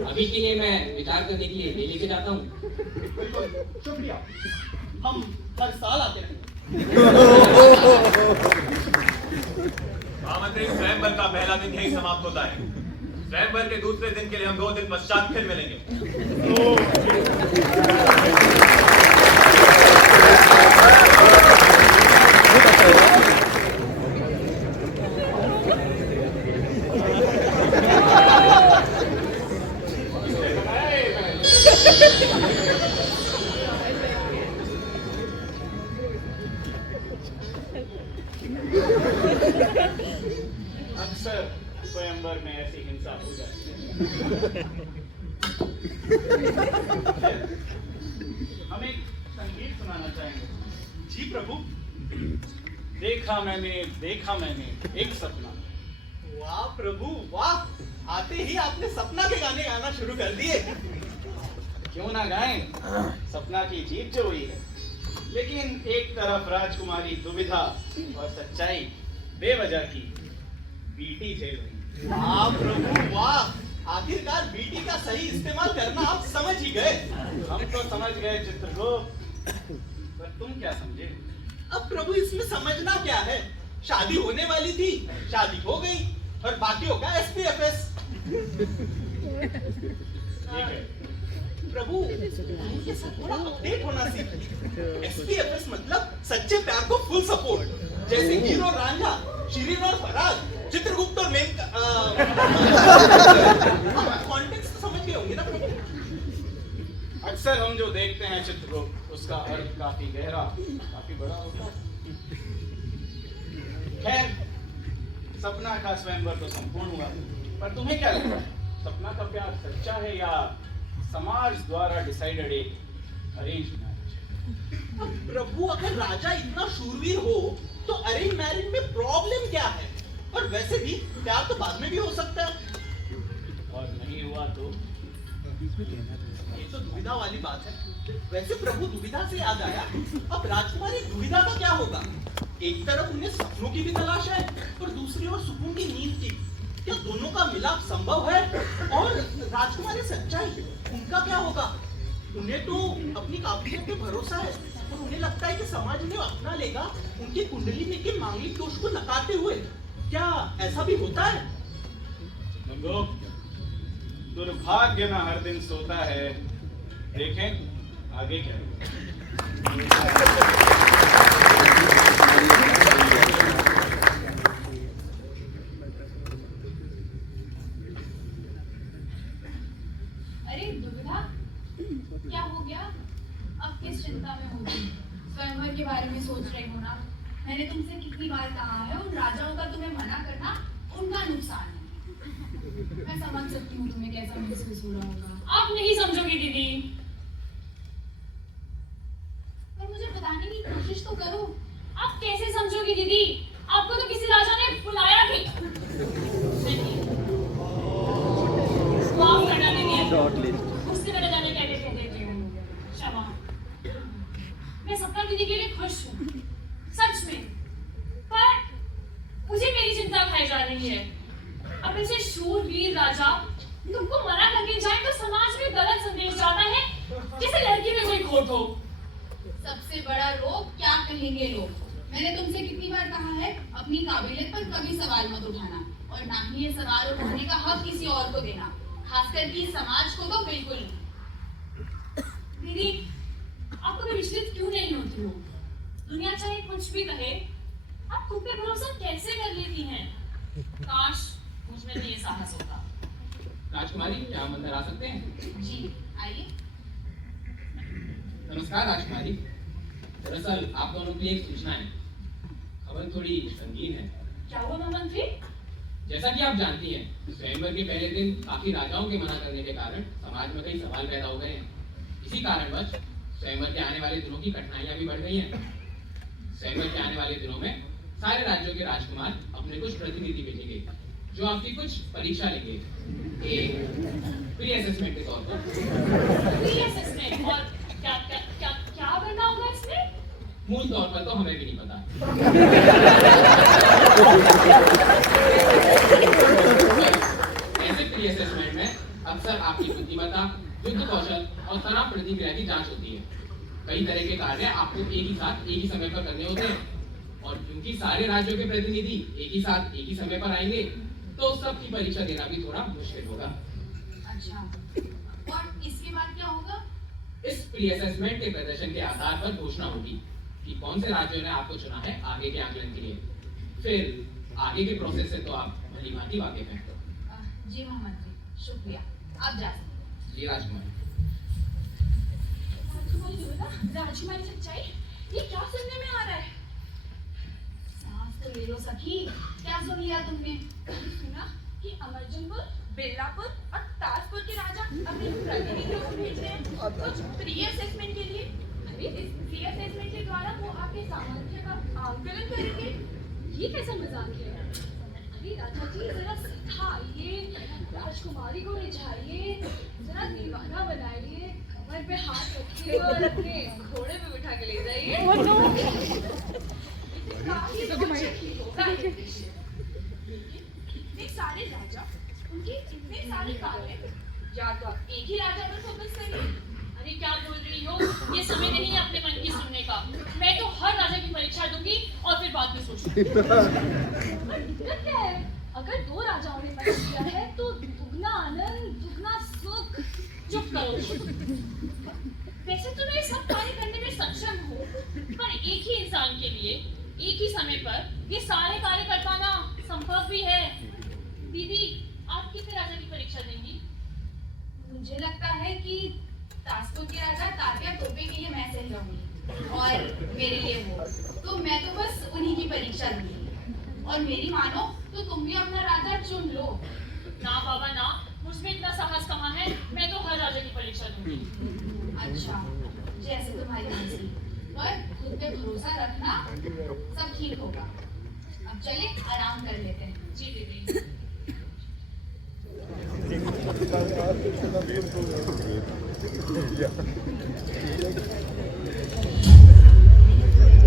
अभी के लिए मैं विचार करने के लिए ले लेके जाता हूँ। बिल्कुल, शुक्रिया। हम हर साल आते रहेंगे। महामंत्री, स्वयंवर का पहला दिन यही समाप्त होता है। स्वयंवर के दूसरे दिन के लिए हम 2 दिन पश्चात फिर मिलेंगे। अक्सर स्वयंवर में ऐसी हिंसा हो जाती है। हम एक संगीत सुनाना चाहेंगे। जी प्रभु। देखा मैंने एक सपना। वाह प्रभु वाह, आते ही आपने सपना के गाने गाना शुरू कर दिए। क्यों ना गाएं? सपना की जीत जो हुई है, लेकिन एक तरफ राजकुमारी दुविधा और सच्चाई बेवजह की बीटी झेल रही। वाह प्रभु वाह, आखिरकार बीटी का सही इस्तेमाल करना आप समझ ही गए। हम तो समझ गए चित्रगुप्त, पर तुम क्या समझे? अब प्रभु इसमें समझना क्या है? शादी होने वाली थी, शादी हो गई, और बाकियों का SPFS। ठीक है। प्रभु टाइम के साथ थोड़ा अपडेट होना सीखिए। SPFS मतलब सच्चे प्यार को फुल सपोर्ट, जैसे हीरो रांझा, शिरीन और फराज, चित्रगुप्त और मेनका। कॉन्टेक्स्ट तो समझ गए होंगे ना प्रभु? अक्सर हम जो देखते हैं चित्रगुप्त, उसका अर्थ काफी गहरा, काफी बड़ा होता है। खैर, सपना का स्वयंवर तो संपूर्ण हुआ, पर तुम्हें क्या लगता है? सपना का प्यार सच्चा है या समाज द्वारा डिसाइडेड एक अरेंज मैरिज? प्रभु अगर राजा इतना शूरवीर हो तो अरेंज मैरिज में प्रॉब्लम क्या है? और वैसे भी प्यार तो बाद में भी हो सकता है। और नहीं हुआ तो? ये तो दुविधा वाली बात है। वैसे प्रभु, दुविधा से याद आया, अब राजकुमारी दुविधा का क्या होगा? एक तरफ उन्हें सपनों की भी तलाश है और दूसरी ओर सुकून की नींद की। क्या दोनों का मिलाप संभव है? और राजकुमारी सच्चाई, उनका क्या होगा? उन्हें तो अपनी काबिलियत पे भरोसा है और उन्हें लगता है कि समाज उन्हें अपना लेगा उनकी कुंडली में के मांगलिक दोष को नकारते हुए। क्या ऐसा भी होता है? दुर्भाग्य न हर दिन सोता है, देखें आगे क्या है। अरे दुविधा, क्या हो गया? अब किस चिंता में हो तुम? स्वयंवर के बारे में सोच रही हो ना? मैंने तुमसे कितनी बार कहा है, उन राजाओं का तुम्हें मना करना उनका नुकसान है। मैं समझ सकती हूँ तुम्हें कैसा महसूस हो रहा होगा। आप नहीं समझोगी दीदी। पर मुझे बताने की कोशिश तो करो। आप कैसे समझोगी दीदी? आपको तो किसी राजा ने बुलाया भी नहीं। माफ करना दीदी, मुझसे मेरा जाने पहले कह देती हूँ, क्षमा। मैं सपना दीदी के लिए खुश हूँ, सच में। पर मुझे मेरी चिंता खाई जा रही है। अब ऐसे शूरवीर राजा तुमको मना करके जाए तो समाज में गलत संदेश जाता है, जैसे लड़की में कोई खोट हो। सबसे बड़ा रोग क्या कहेंगे लोग। मैंने तुमसे कितनी बार कहा है, अपनी काबिलियत पर कभी सवाल मत उठाना, और ना ही ये सवाल उठाने का हक किसी और को देना, खासकर कि समाज को तो बिल्कुल नहीं। दीदी, आप कभी विचलित क्यों नहीं होती हो? दुनिया चाहे कुछ भी कहे, आप खुद पे भरोसा कैसे कर लेती हैं? काश मुझ में भी ये साहस होता। राजकुमारी, क्या हम अंदर आ सकते हैं? जी आइए। नमस्कार राजकुमारी। दरअसल आप दोनों की एक सूचना है। खबर थोड़ी संगीन है। क्या हुआ महामंत्री? जैसा कि आप जानती हैं, स्वयंवर के पहले दिन काफी राजाओं के मना करने के कारण समाज में कई सवाल पैदा हो गए हैं। इसी कारणवश स्वयंवर के आने वाले दिनों की कठिनाइयां भी बढ़ गई हैं। स्वयंवर के आने वाले दिनों में सारे राज्यों के राजकुमार अपने कुछ प्रतिनिधि भेजेंगे, जो आपकी कुछ परीक्षा लेंगे, एक प्री असेसमेंट के तौर पर। Pre assessment? और क्या क्या क्या क्या करना होगा इसमें? मूल तौर पर तो हमें भी नहीं पता। ऐसे प्री असेसमेंट में अक्सर आपकी बुद्धिमत्ता, युद्ध कौशल और तनाव प्रतिक्रिया की जांच होती है। कई तरह के कार्य आपको एक ही साथ एक ही समय पर करने होते हैं, और क्योंकि सारे राज्यों के प्रतिनिधि एक ही साथ एक ही समय पर आएंगे, तो सबकी परीक्षा देना भी थोड़ा मुश्किल होगा। अच्छा, और इसके बाद क्या होगा? इस प्री असेसमेंट के प्रदर्शन के आधार पर घोषणा होगी कि कौन से राज्यों ने आपको चुना है आगे के आकलन के लिए। फिर आगे के प्रोसेस से तो आप भली भांति वाकिफ हैं। जी महामंत्री, शुक्रिया। आप जा सकते हैं। जी राजकुमारी। राजकुमारी दुविधा, राजकुमारी सच्चाई, ये क्या सुनने में आ रहा है? सांस तो ले लो सखी, क्या सुन लिया तुमने? सुना कि अमरजनपुर, बेलापुर और ताजपुर के राजा अपने प्रतिनिधियों को भेज रहे हैं कुछ प्री असेसमेंट के लिए। अभी इस प्री असेसमेंट के द्वारा वो आपके सामर्थ्य का आकलन करेंगे। ये कैसा मजाक है? अरे राजा जी, जरा सिखाइए, राजकुमारी को रिझाइए, जरा दीवाना बनाइए, कमर पे हाथ रखिए और अपने घोड़े पे बिठा के ले जाइए। काफी रोचक होगा ये दृश्य। एक सारे राजा, उनके इतने सारे कार्य, या तो आप एक ही राजा पर फोकस करिए। अरे क्या बोल रही हो? ये समय नहीं है अपने मन की सुनने का। मैं तो हर राजा की परीक्षा दूंगी और फिर बाद में सोचूंगी। दिक्कत क्या है? अगर दो राजाओं ने परीक्षा किया है तो दुगना आनंद, दुगना सुख। चुप करो। वैसे तो मैं सब कार्य करने में सक्षम हूँ, पर एक ही इंसान के लिए एक ही समय पर ये सारे कार्य कर पाना संभव भी है। दीदी, आप कितने राजा की परीक्षा देंगी? मुझे लगता है कि ताजपुर के राजा तात्या तोपे के लिए मैं सही रहूंगी, और मेरे लिए वो। तो मैं तो बस उन्हीं की परीक्षा दूंगी, और मेरी मानो तो तुम भी अपना राजा चुन लो। ना बाबा ना, मुझमें इतना साहस कहाँ है। मैं तो हर राजा की परीक्षा दूंगी। अच्छा, जैसे तुम्हारी मर्जी, पर खुद पे भरोसा रखना, सब ठीक होगा। अब चले आराम कर लेते हैं। जी दीदी।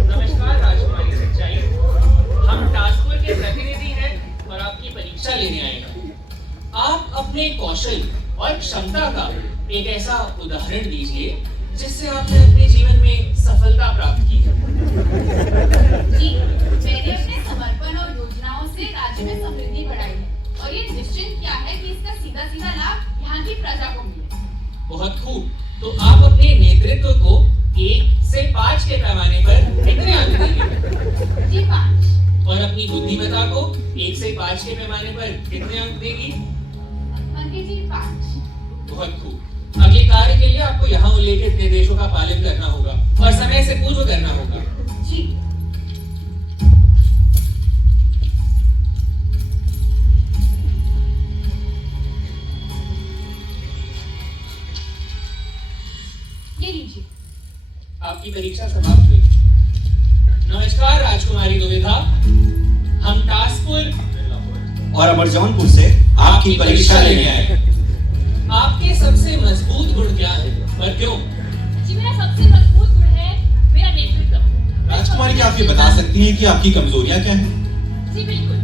नमस्कार राजकुमारी सच्चाई, हम ताजपुर के प्रतिनिधि हैं और आपकी परीक्षा लेने आए हैं। आप अपने कौशल और क्षमता का एक ऐसा उदाहरण दीजिए जिससे आपने अपने जीवन में सफलता प्राप्त की है। जी, मैंने अपने समर्पण और योजनाओं से राज्य में समृद्धि बढ़ाई है, और ये निश्चित क्या है कि इसका सीधा सीधा लाभ यहाँ की प्रजा को मिले। बहुत खूब। तो आप अपने नेतृत्व को 1 से 5 के पैमाने पर कितने अंक देंगे? जी 5। और अपनी बुद्धिमत्ता को 1 से 5 के पैमाने पर कितने अंक देगी? अंकित जी 5। बहुत खूब। अगले कार्य के लिए आपको यहाँ उल्लेखित निर्देशों का पालन करना होगा और समय से पूर्व करना होगा। जी। ये लीजिए। आपकी परीक्षा समाप्त हुई। नमस्कार राजकुमारी दुविधा, हम टास्कपुर और अमरजौनपुर से आपकी परीक्षा लेने आए। आपके सबसे मजबूत गुण क्या है और क्यों? जी मेरा सबसे मजबूत गुण है मेरा नेतृत्व। राजकुमारी, क्या आप ये बता सकती हैं कि आपकी कमजोरियां क्या हैं? जी बिल्कुल,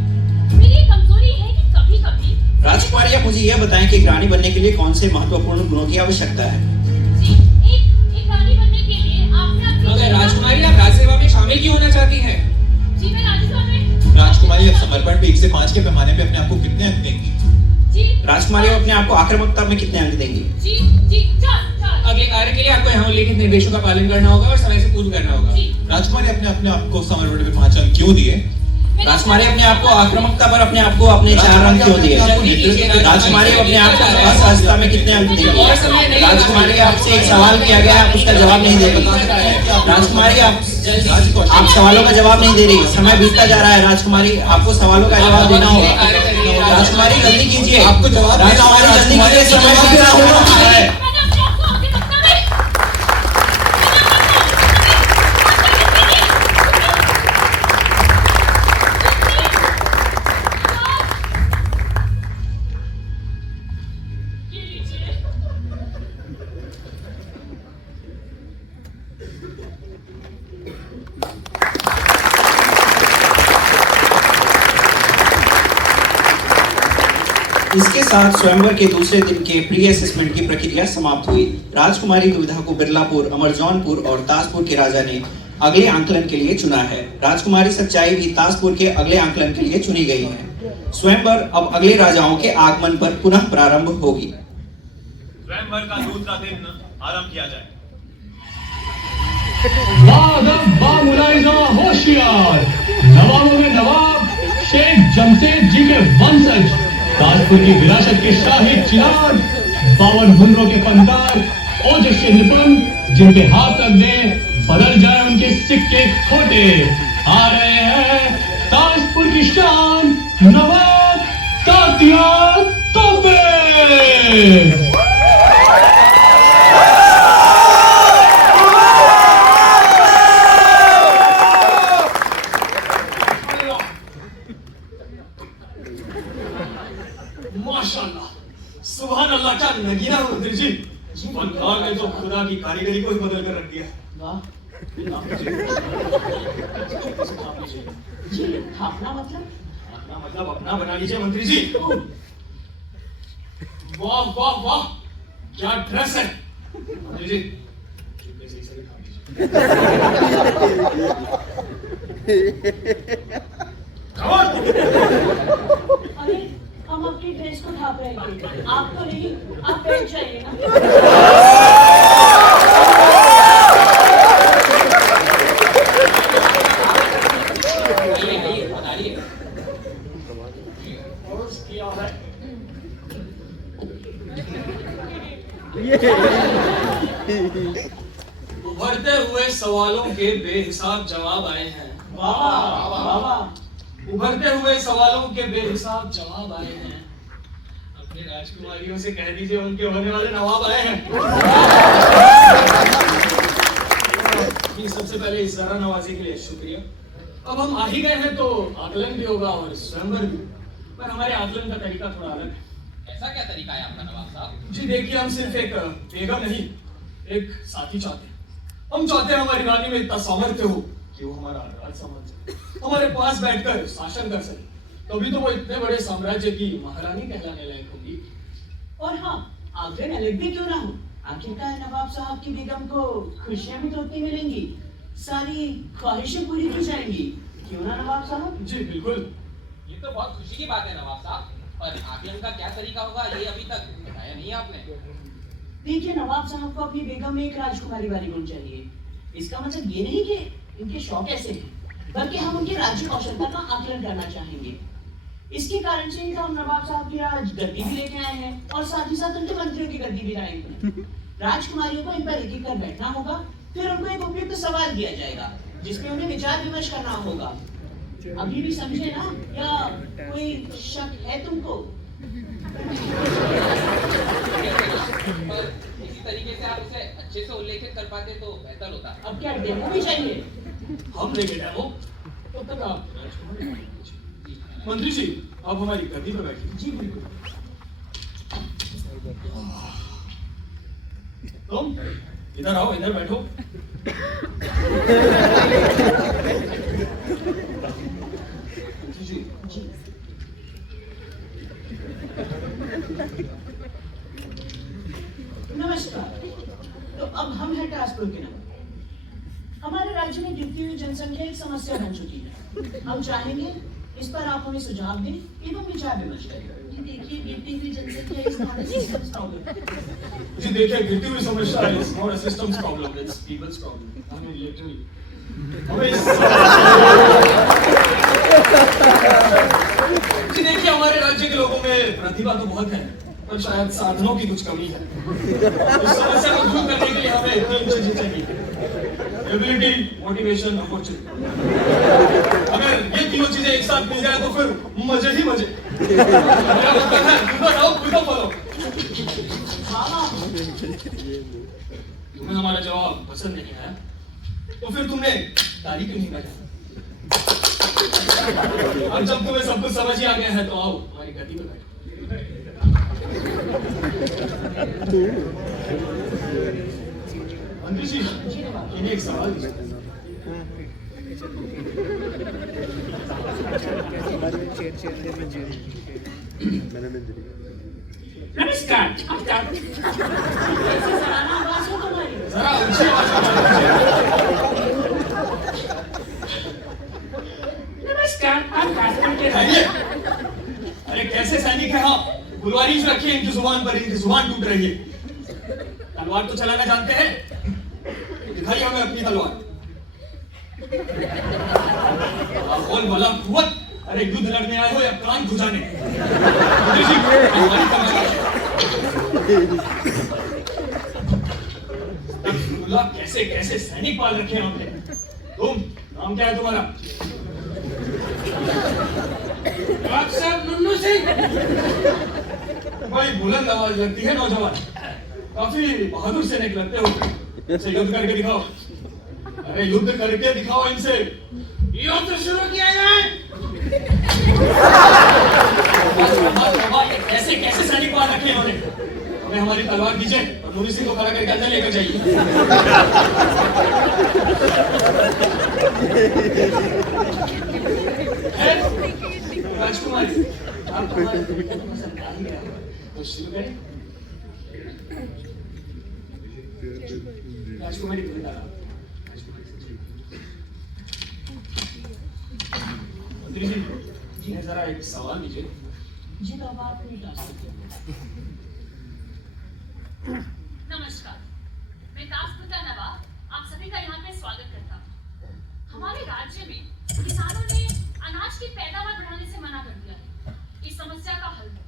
मेरी ये कमजोरी है कि कभी-कभी। राजकुमारी, आप मुझे यह बताएं कि एक रानी बनने के लिए कौन से महत्वपूर्ण गुणों की आवश्यकता है? जी एक रानी बनने के लिए आपने अपनी। मगर राजकुमारी, आप राज्यसेवा में शामिल क्यों होना चाहती हैं? जी मैं राज्यसभा में। राजकुमारी, आप समर्पण पे 1 से 5 के पैमाने पे अपने आप को कितने अंक देंगी? जी राजकुमारी, आप अपने आप को आक्रामकता में कितने अंक देंगी? जी जी 4। अगले कार्य के लिए आपको यहाँ उल्लेखित निर्देशों का पालन करना होगा और समय से पूर्व करना होगा। जी राजकुमारी, अपने आप को समर्पण पे 5 अंक क्यों दिए? राजकुमारी, अपने आप को आक्रामकता पर अपने आप को अपने 4 अंक क्यों दिए? राजकुमारी, अपने आप को असहजता में कितने अंक देंगे? राजकुमारी, आपसे एक सवाल किया गया, आप उसका जवाब नहीं दे रही। राजकुमारी, आप सवालों का जवाब नहीं दे रही। समय बीतता जा रहा है। राजकुमारी, आपको सवालों का जवाब देना होगा। राजकुमारी, जल्दी कीजिए। आपको जवाब देना होगा। राजकुमारी, जल्दी कीजिए, समय बीत रहा है। इसके साथ स्वयंवर के दूसरे दिन के प्री असेसमेंट की प्रक्रिया समाप्त हुई। राजकुमारी दुविधा को बिरलापुर, अमरजौनपुर और ताजपुर के राजा ने अगले आंकलन के लिए चुना है। राजकुमारी सच्चाई भी ताजपुर के अगले आंकलन के लिए चुनी गई है। स्वयंवर अब अगले राजाओं के आगमन पर पुनः प्रारंभ होगी। स्वयंवर का दूसरा दिन आरंभ किया जाए। मुलाहिजा होशियार, नवाबों में नवाब शेख जमशेद जी के वंशज, ताजपुर की विरासत के शाही चिराग, 52 हुनरों के फनकार, ओजस्वी निपुण, जिनके हाथ लगने बदल जाए उनके सिक्के खोटे, आ रहे हैं ताजपुर की शान नवाब तात्या तोपे। माशाल्लाह, सुभान अल्लाह, क्या नगीना हो मंत्री जी। फनकार ने तो खुदा की कारीगरी को ही बदल कर रख दिया। अपना अपना बना लीजिए मंत्री जी। वाह वाह वाह, क्या ड्रेस है मंत्री जी। अरे हम अपनी ड्रेस को ढाप रहे थे, आप तो नहीं, आप बैठ जाइए ना। उभरते हुए सवालों के बेहिसाब जवाब आए हैं। उभरते हुए सवालों के बेहिसाब जवाब आए हैं। अपने राजकुमारियों से कह दीजिए उनके होने वाले नवाब आए हैं। सबसे पहले इस जरा नवाजी के लिए शुक्रिया। अब हम आ ही गए हैं तो आकलन भी होगा और स्वयंवर भी, पर हमारे आकलन का तरीका थोड़ा अलग है। ऐसा क्या तरीका है आपका नवाब साहब? जी देखिए, हम सिर्फ एक बेगम नहीं, एक साथी चाहते हैं। हम चाहते हैं हमारी रानी में इतना सामर्थ्य हो कि वो हमारा राज संभाल सके, हमारे पास बैठकर शासन कर सके। तभी तो वो इतने बड़े साम्राज्य की महारानी कहलाने लायक होगी। और हाँ, आखिर अलग भी क्यों ना हो, आखिरकार नवाब साहब की बेगम को खुशियां भी तो उतनी मिलेंगी, सारी ख्वाहिशें पूरी की जाएंगी, क्यों ना नवाब साहब? जी बिल्कुल। ये तो बहुत खुशी की बात है नवाब साहब, पर आकलन का क्या तरीका होगा ये अभी तक बताया नहीं आपने। देखिए नवाब साहब को अपनी बेगम में एक राजकुमारी वाली गुण चाहिए। इसका मतलब ये नहीं कि इनके शौक ऐसे हैं, बल्कि हम उनके राज्य कौशलता का आकलन करना चाहेंगे। इसके कारण से ही तो हम नवाब साहब की राज गद्दी भी लेके आए हैं और साथ ही साथ उनके मंत्रियों की गद्दी भी लाएंगे। राजकुमारियों को इन पर एक कर बैठना होगा, फिर उनको एक उपयुक्त सवाल दिया जाएगा जिसमें उन्हें विचार विमर्श करना होगा। अभी भी समझे ना, या कोई शक है तुमको? इसी तरीके से आप उसे अच्छे से उल्लेखित कर पाते तो बेहतर होता। अब क्या डेमो भी चाहिए? हम लेंगे डेमो, तब तक आप मंत्री जी आप हमारी गद्दी पर बैठिए। जी बिल्कुल। तुम इधर आओ, इधर बैठो। जी नमस्कार। तो अब हम हैं ट्रांसपोर्ट के नाम। हमारे राज्य में गिरती हुई जनसंख्या एक समस्या बन चुकी है। हम चाहेंगे इस पर आप हमें सुझाव दें एवं विचार विमर्श करें। देखिए गिरती हुई जनसंख्या इस सिस्टम्स प्रॉब्लम। जी देखिए, गिरती हुई समस्या is not a systems problem, it's peoples problem. हमें लिटरली देखिए हमारे राज्य के लोगों में प्रतिभा तो बहुत है, पर शायद साधनों की कुछ कमी है। इस समस्या को दूर करने के लिए हमें 3 चीजें चाहिए: एबिलिटी, मोटिवेशन, अपॉर्चुनिटी। अगर ये तीनों चीजें एक साथ मिल जाए तो फिर मजे ही मजे। मेरा मतलब है तुम्हें हमारा जवाब पसंद नहीं आया तो फिर तुमने तारीख क्यों नहीं बैठा? और जब तुम्हें सब कुछ समझ ही आ गया है तो आओ हमारी गद्दी पर बैठो। मंत्री जी इन्हें एक सवाल नमस्कार। जरा ऊंची नमस्कार, आप राजस्थान के अरे कैसे सैनिक है? हाँ गुलवारीज रखिए इनकी जुबान पर, इनकी जुबान टूट रही है। तलवार तो चलाना जानते हैं? दिखाइए हमें अपनी तलवार। बोल भला कुवत, अरे युद्ध लड़ने आए हो या प्राण खुजाने? कैसे कैसे सैनिक पाल रखे हैं हमने। तुम नाम क्या है तुम्हारा? आप सब नुन्नू सिंह। बड़ी बुलंद आवाज लगती है नौजवान, काफी बहादुर सैनिक लगते हो। इनसे युद्ध करके दिखाओ। अरे युद्ध करके दिखाओ इनसे। युद्ध शुरू किया जाए। कैसे कैसे सैनिक पाल रखे हैं उन्होंने? हमें हमारी तलवार दीजिए और नूरी सिंह को खड़ा करके अंदर लेकर जाइए। राजकुमारी आप तो शुरू करें। राजकुमारी मंत्री जी जरा एक सवाल कीजिए। जी तो अब आप नहीं कर सकते। नमस्कार, मैं ताजपुर का नवाब आप सभी का यहाँ पे स्वागत करता हूँ। हमारे राज्य में किसानों ने अनाज की पैदावार बढ़ाने से मना कर दिया है। इस समस्या का हल है।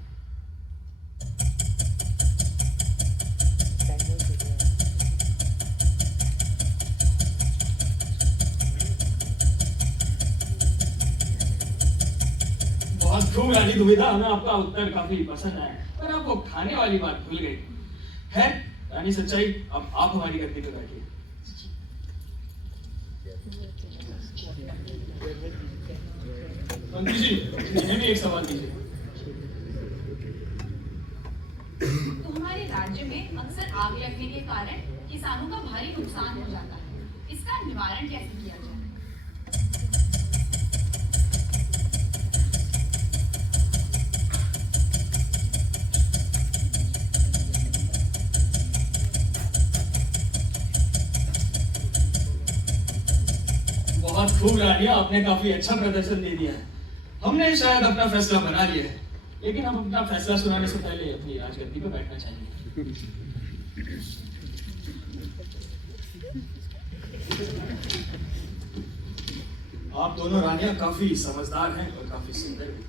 बहुत खूब रानी दुविधा, हमें आपका उत्तर काफी पसंद आया, पर आपको खाने वाली बात भूल गई। खैर रानी सच्चाई, अब आप हमारी गद्दी पे बैठिए। मंत्री जी इन्हें भी एक सवाल कीजिए। तो हमारे राज्य में अक्सर आग लगने के कारण किसानों का भारी नुकसान हो जाता है। इसका निवारण कैसे किया जाए? बहुत खूब रानी, आपने काफी अच्छा प्रदर्शन दे दिया है। हमने शायद अपना फैसला बना लिया है, लेकिन हम अपना फैसला सुनाने से पहले अपनी राजगद्दी पर बैठना चाहिए। आप दोनों रानियां काफी समझदार हैं और काफी सुंदर भी।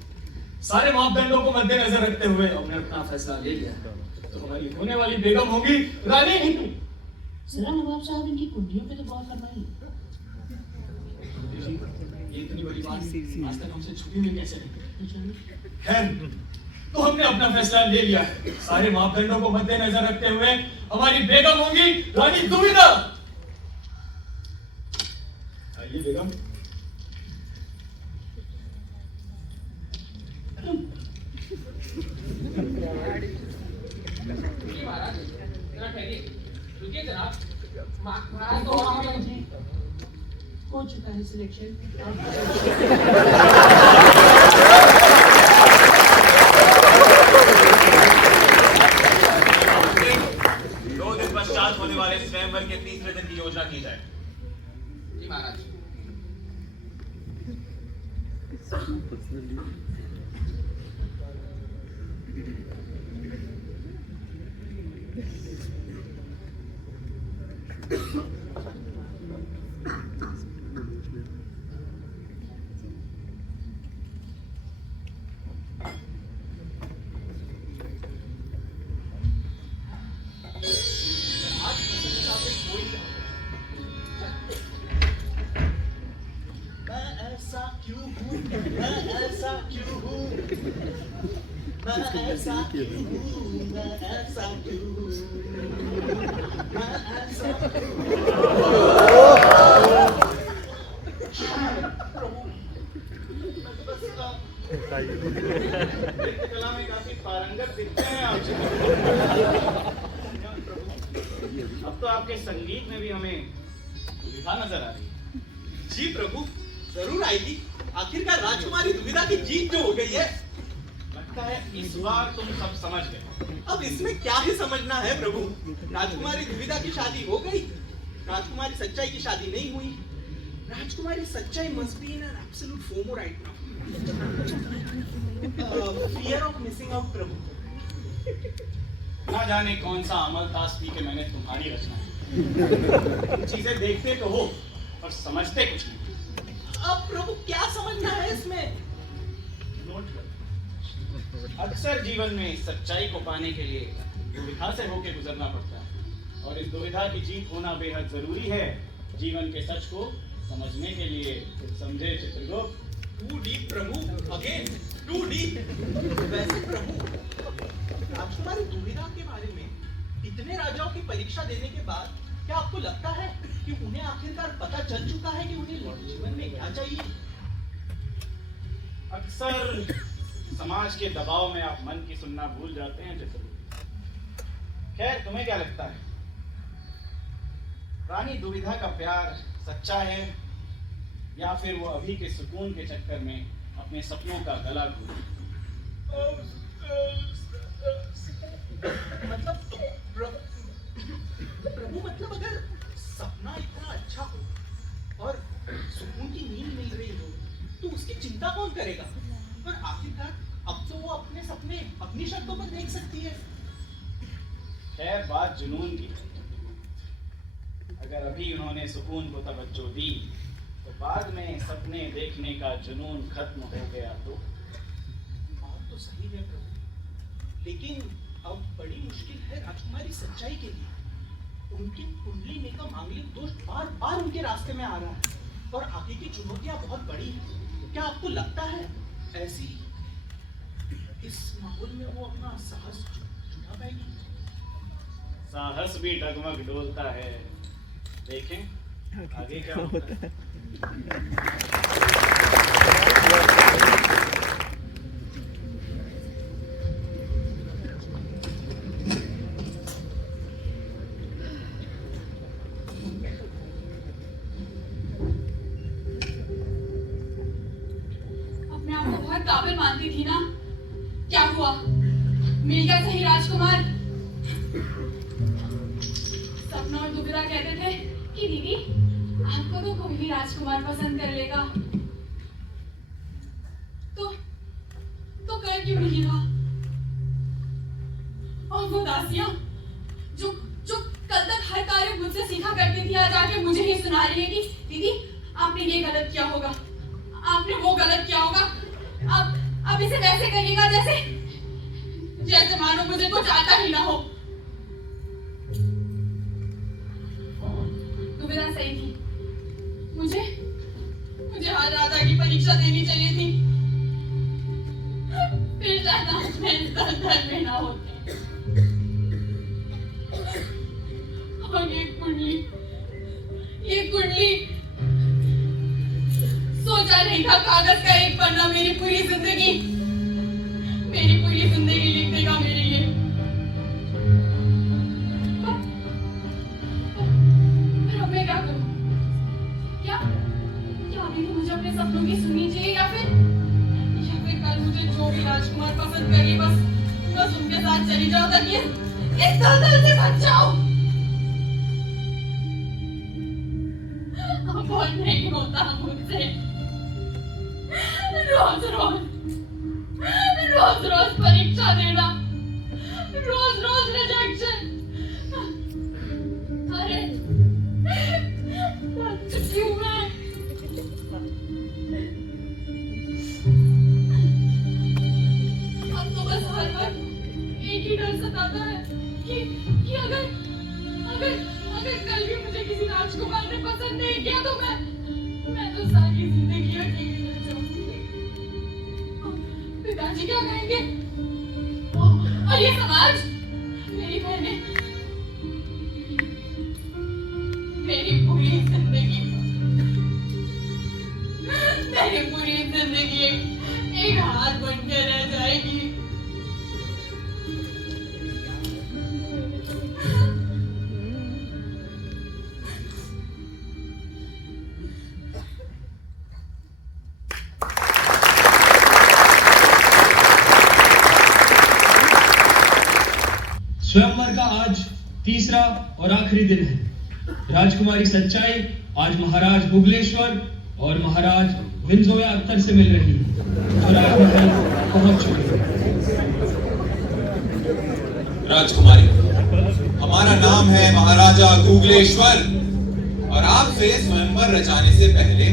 सारे मापदंडों को मद्देनजर रखते हुए हमने अपना फैसला ले लिया है। तो हमारी होने वाली बेगम होगी रानी हिंदू। जरा नवाब साहब इनकी कुंडलियों पे तो गौर फरमाइए। ये इतनी बड़ी बात आज तक हमसे छुपी हुई कैसे नहीं? खैर, तो हमने अपना फैसला ले लिया है। सारे मापदंडों को मद्देनजर रखते हुए हमारी बेगम होगी रानी दुविधा। आइए बेगम। महाराज जरा ठहरिए, रुकिए जनाब। महाराज तो हो चुका है सिलेक्शन। 2 दिन पश्चात होने वाले स्वयंवर के तीसरे दिन की योजना की जाए। जी महाराज। कला में काफी पारंगत दिखते हैं आप। अब तो आपके संगीत में भी हमें दुविधा नजर आ रही है। जी प्रभु, जरूर आएगी। आखिरकार राजकुमारी दुविधा की जीत जो हो गई है। लगता है इस बार तुम सब समझ गए। अब इसमें क्या ही समझना है प्रभु। राजकुमारी दुविधा की शादी हो गई, राजकुमारी सच्चाई की शादी नहीं हुई। राजकुमारी सच्चाई must be in an absolute FOMO right now. Fear of missing out प्रभु। ना जाने कौन सा अमल ताश पी के मैंने तुम्हारी रचना है। चीजें देखते तो हो और समझते कुछ नहीं। अब प्रभु क्या समझना है इसमें? नोट कर, अक्सर जीवन में सच्चाई को पाने के लिए दुविधा से होकर गुजरना पड़ता है और इस दुविधा की जीत होना बेहद जरूरी है जीवन के सच को समझने के लिए। समझे चित्रगुप्त? Too deep प्रभु, again too deep। वैसे प्रभु, राजकुमारी दुविधा के बारे में इतने राजाओं की परीक्षा देने के बाद क्या आपको लगता है कि उन्हें आखिरकार पता चल चुका है कि उन्हें जीवन में क्या चाहिए? अक्सर समाज के दबाव में आप मन की सुनना भूल जाते हैं चित्रगुप्त। खैर, तुम्हें क्या लगता है, रानी दुविधा का प्यार सच्चा है या फिर वो अभी के सुकून के चक्कर में अपने सपनों का गला घोटे? मतलब प्रभु, मतलब अगर सपना इतना अच्छा हो और सुकून की नींद मिल रही हो तो उसकी चिंता कौन करेगा? पर आखिरकार अब तो वो अपने सपने अपनी शर्तों पर देख सकती है। खैर, बात जुनून की। अगर अभी उन्होंने सुकून को तवज्जो दी तो बाद में सपने देखने का जुनून खत्म हो गया तो? बात तो सही है प्रभु, लेकिन अब बड़ी मुश्किल है राजकुमारी सच्चाई के लिए। उनकी कुंडली में का मांगलिक दोष बार बार उनके रास्ते में आ रहा है और आगे की चुनौतियां बहुत बड़ी हैं। क्या आपको लगता है ऐसी इस माहौल में वो अपना साहस जुटा पाएगी? साहस भी डगमग डोलता है। देखें आगे क्या होता है। अपने आप को बहुत काबिल मानती थी ना, क्या हुआ? मिल गया सही राजकुमार। सपना और दुविधा कहते थे कि दीदी आपको तो कोई भी राजकुमार पसंद कर लेगा, तो कर क्यों नहीं रहा? और वो दासियां जो सुना रही है कि दीदी आपने ये गलत किया होगा, आपने वो गलत किया होगा, अब इसे वैसे करिएगा जैसे मानो मुझे कुछ आता ही ना हो। दुविधा सही थी, मुझे हर राजा की परीक्षा देनी चाहिए थी, फिर ज्यादा में दलदल में ना होते। और ये कुंडली सोचा नहीं था कागज का एक पन्ना मेरी पूरी जिंदगी लिख देगा मेरे लिए। पर अब मैं क्या करूं? क्या अभी मुझे अपने सपनों की सुननी चाहिए या फिर कल मुझे जो भी राजकुमार पसंद करे बस उनके साथ चली जाओ ताकि इस दलदल से बच जाओ। अब नहीं होता मुझसे रोज परीक्षा देना, रोज रिजेक्शन। अरे क्यों मैं अब तो बस हर वक्त एक ही डर सताता है कि अगर कल भी मुझे किसी राजकुमार ने पसंद नहीं किया तो मैं तो सारी जिंदगी अकेली रह जाऊंगी। पिताजी क्या कहेंगे? और ये समाज, मेरी बहनें, मेरी पूरी जिंदगी एक हार बनकर रह जाएगी। स्वयंवर का आज तीसरा और आखिरी दिन है। राजकुमारी सच्चाई आज महाराज भुगलेश्वर और महाराज विंजोया अख्तर से मिल रही है जो राजमहल पहुंच चुकी है। राजकुमारी, हमारा नाम है महाराजा भुगलेश्वर और आपसे स्वयंवर रचाने से पहले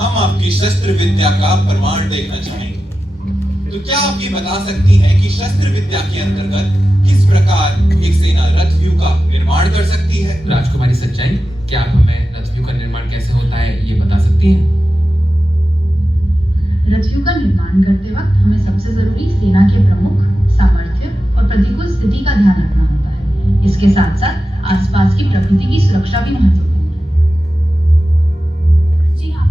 हम आपकी शस्त्र विद्या का प्रमाण देखना चाहेंगे। तो क्या आप ये बता सकती हैं कि शस्त्र विद्या के अंतर्गत किस प्रकार एक सेना रथव्यूह का निर्माण कर सकती है? राजकुमारी सच्चाई, क्या आप हमें रथव्यूह का निर्माण कैसे होता है ये बता सकती हैं? रथव्यूह का निर्माण करते वक्त हमें सबसे जरूरी सेना के प्रमुख, सामर्थ्य और प्रतिकूल स्थिति का ध्यान रखना होता है। इसके साथ साथ आसपास की प्रकृति की सुरक्षा भी महत्वपूर्ण है। जी हाँ,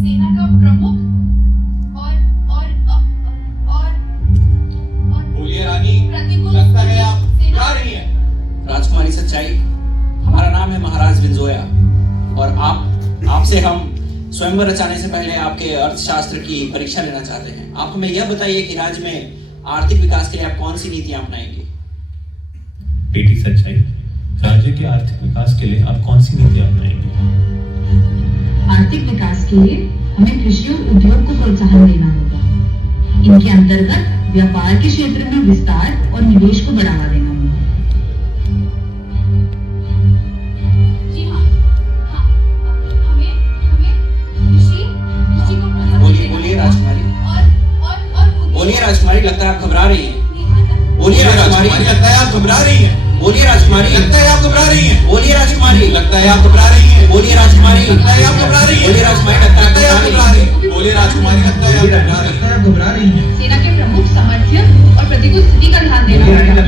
सेना का प्रमुख बोलिए रानी, लगता है आप जा रही हैं। राजकुमारी सच्चाई, हमारा नाम है महाराज विंजोया और आपसे हम स्वयंवर रचाने से पहले आपके अर्थशास्त्र की परीक्षा लेना चाहते हैं। आप हमें यह बताइए कि राज्य में आर्थिक विकास के लिए आप कौन सी नीतियां अपनाएंगे? बेटी सच्चाई, राज्य के आर्थिक विकास के लिए आप कौन सी नीतियां अपनाएंगे? आर्थिक विकास के लिए हमें कृषि और उद्योग को प्रोत्साहन देना होगा। इनके अंतर्गत व्यापार के क्षेत्र में विस्तार और निवेश को बढ़ावा देना होगा। जी हाँ, हमें कृषि को बोलिए राजकुमारी। और बोलिए राजकुमारी, लगता है आप घबरा रही हैं। बोलिए राजकुमारी, लगता है आप घबरा रही हैं। बोलिए राजकुमारी, लगता है आप घबरा रही हैं। बोलिए राजकुमारी, लगता है आप घबरा रही हैं। बोलिए राजकुमारी, लगता है आप घबरा रही हैं। बोलिए राजकुमारी, लगता है आप घबरा रही हैं। बोलिए राजकुमारी, लगता है आप घबरा रही हैं। सेना के प्रमुख, सामर्थ्य और प्रतिकूल स्थिति का ध्यान देना होगा।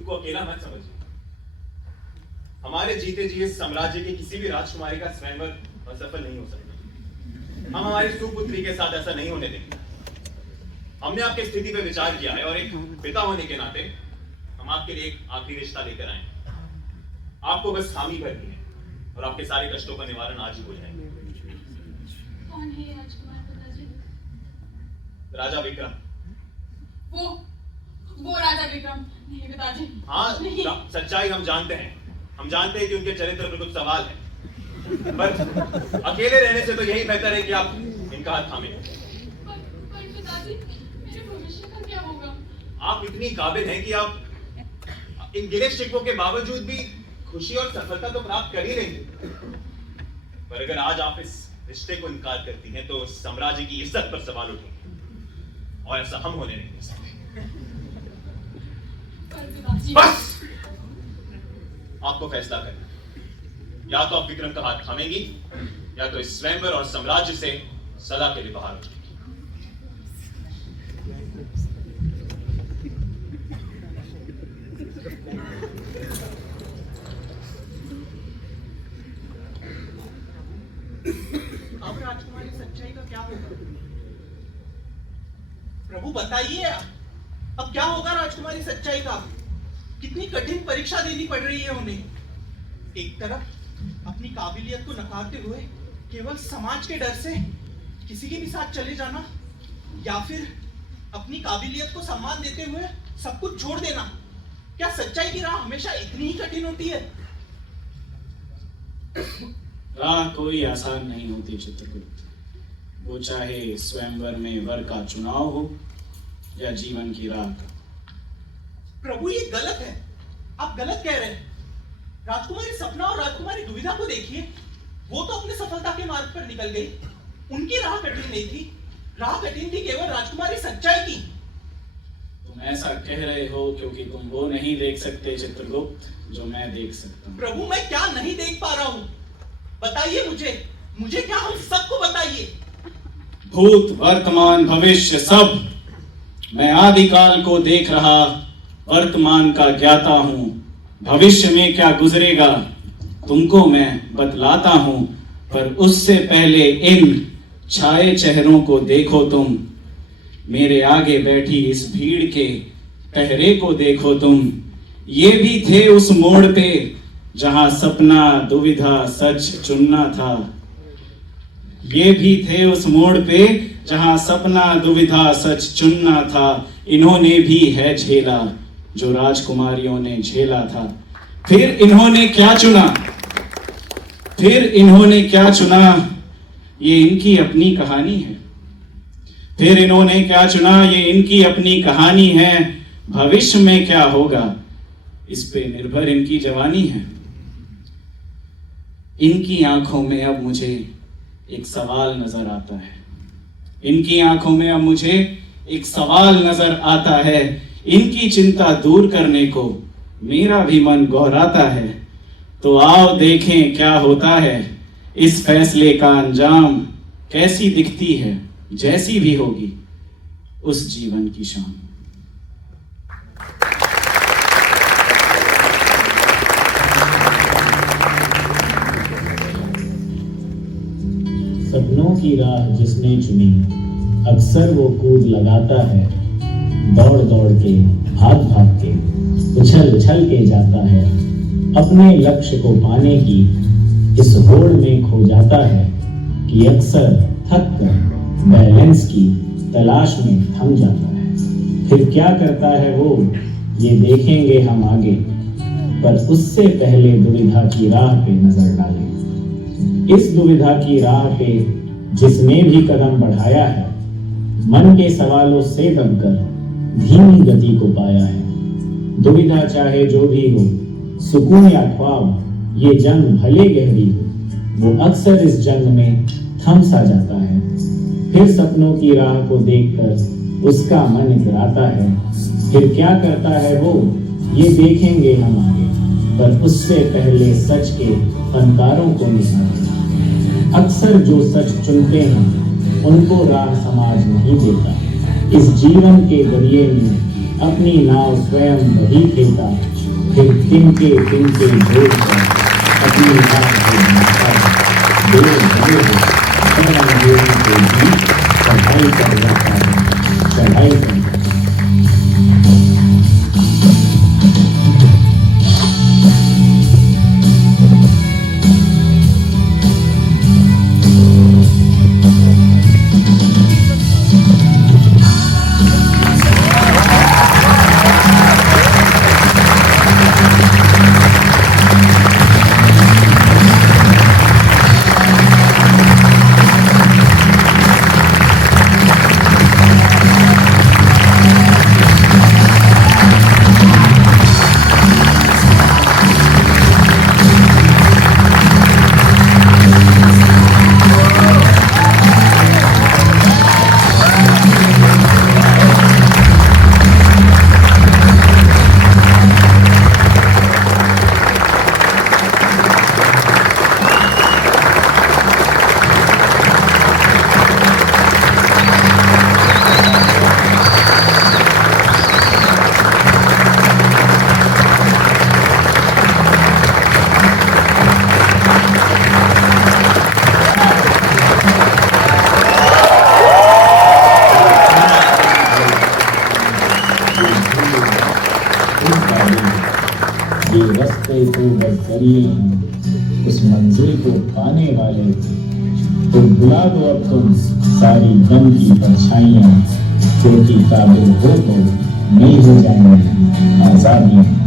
खुद को अकेला मत समझिए। हमारे जीते जी इस साम्राज्य की किसी भी राजकुमारी का स्वयंवर असफल नहीं हो सकता। हम हमारी सुपुत्री के साथ ऐसा नहीं होने देंगे। हमने आपकी स्थिति पे विचार किया है और एक पिता होने के नाते हम आपके लिए एक आखिरी रिश्ता लेकर आए। आपको बस हामी भरनी है और आपके सारे कष्टों का निवारण आज ही हो जाएगा। कौन है ये राजकुमार पिताजी? राजा विक्रम। वो राजा विक्रम नहीं पिताजी। हाँ, नहीं। सच्चाई हम जानते हैं। हम जानते हैं कि उनके चरित्र पर कुछ सवाल है, पर अकेले रहने से तो यही बेहतर है कि आप इनका हाथ थामे। पर पिताजी, मेरे भविष्य का क्या होगा? आप इतनी काबिल हैं कि आप इन गिले शिकवों के बावजूद भी खुशी और सफलता तो प्राप्त कर ही लेंगे। पर अगर आज आप इस रिश्ते को इनकार करती हैं तो साम्राज्य की इज्जत पर सवाल उठेंगे और ऐसा हम होने नहीं दे सकते। बस आपको फैसला करना है। या तो आप विक्रम का हाथ थामेंगी या तो इस स्वयंवर और साम्राज्य से सदा के लिए बाहर हो जाएगी। अब राजकुमारी सच्चाई का क्या होगा? प्रभु बताइए, अब क्या होगा राजकुमारी सच्चाई का? कितनी कठिन परीक्षा देनी पड़ रही है उन्हें। एक तरफ अपनी काबिलियत को नकारते हुए केवल समाज के डर से किसी के भी साथ चले जाना, या फिर अपनी काबिलियत को सम्मान देते हुए सब कुछ छोड़ देना। क्या सच्चाई की राह हमेशा इतनी ही कठिन होती है? राह कोई आसान नहीं होती चित्रगुप्त। वो चाहे स्वयंवर में वर का चुनाव हो या जीवन की राह का। प्रभु ये गलत है, आप गलत कह रहे हैं। राजकुमारी सपना और राजकुमारी दुविधा को देखिए, वो तो अपने सफलता के मार्ग पर निकल गई। उनकी राह कठिन नहीं थी, राह कठिन थी केवल राजकुमारी सच्चाई की। तुम ऐसा कह रहे हो क्योंकि तुम वो नहीं देख सकते चित्रगुप्त जो मैं देख सकता हूँ। प्रभु मैं क्या नहीं देख पा रहा हूँ? बताइए मुझे क्या, हम सबको बताइए। भूत वर्तमान भविष्य सब मैं आदिकाल को देख रहा, वर्तमान का ज्ञाता हूँ। भविष्य में क्या गुजरेगा तुमको मैं बतलाता हूँ, पर उससे पहले इन छाए चेहरों को देखो तुम। मेरे आगे बैठी इस भीड़ के पहरे को देखो तुम। ये भी थे उस मोड़ पे जहां सपना दुविधा सच चुनना था। ये भी थे उस मोड़ पे जहां सपना दुविधा सच चुनना था। इन्होंने भी है झेला जो राजकुमारियों ने झेला था। फिर इन्होंने क्या चुना, फिर इन्होंने क्या चुना, ये इनकी अपनी कहानी है। फिर इन्होंने क्या चुना, ये इनकी अपनी कहानी है। भविष्य में क्या होगा इस पे निर्भर इनकी जवानी है। इनकी आंखों में अब मुझे एक सवाल नजर आता है। इनकी आंखों में अब मुझे एक सवाल नजर आता है। इनकी चिंता दूर करने को मेरा भी मन गौराता है। तो आओ देखें क्या होता है, इस फैसले का अंजाम कैसी दिखती है, जैसी भी होगी उस जीवन की शाम। सपनों की राह जिसने चुनी, अक्सर वो कूद लगाता है। दौड़ दौड़ के, भाग भाग के, उछल उछल के जाता है। अपने लक्ष्य को पाने की इस होड़ में खो जाता है कि अक्सर थक कर बैलेंस की तलाश में थम जाता है। फिर क्या करता है वो, ये देखेंगे हम आगे, पर उससे पहले दुविधा की राह पे नजर डालें। इस दुविधा की राह पे जिसने भी कदम बढ़ाया है, मन के सवालों से दबकर धीमी गति को पाया है। दुविधा चाहे जो भी हो, सुकून या ख्वाब, ये जंग भले गहरी हो, वो अक्सर इस जंग में थम सा जाता है। फिर सपनों की राह को देखकर उसका मन इतराता है। फिर क्या करता है वो, ये देखेंगे हम आगे, पर उससे पहले सच के फनकारों को निहारें। अक्सर जो सच चुनते हैं उनको राह समाज नहीं देता। इस जीवन के दरिये में अपनी नाव स्वयं वही खेता, फिर तिनके तिनके जोड़ कर अपनी नाव को बनाता, देर देर अंधेरी के बीच चढ़ाई कर जाता है, चढ़ाई कर ये रास्ते तो बस जरिए हैं उस मंजिल को पाने वाले, तो बुला दो अब तुम सारी गम की परछाइयां, क्योंकि काबिल हो तो नहीं हो जाएंगी आजादी।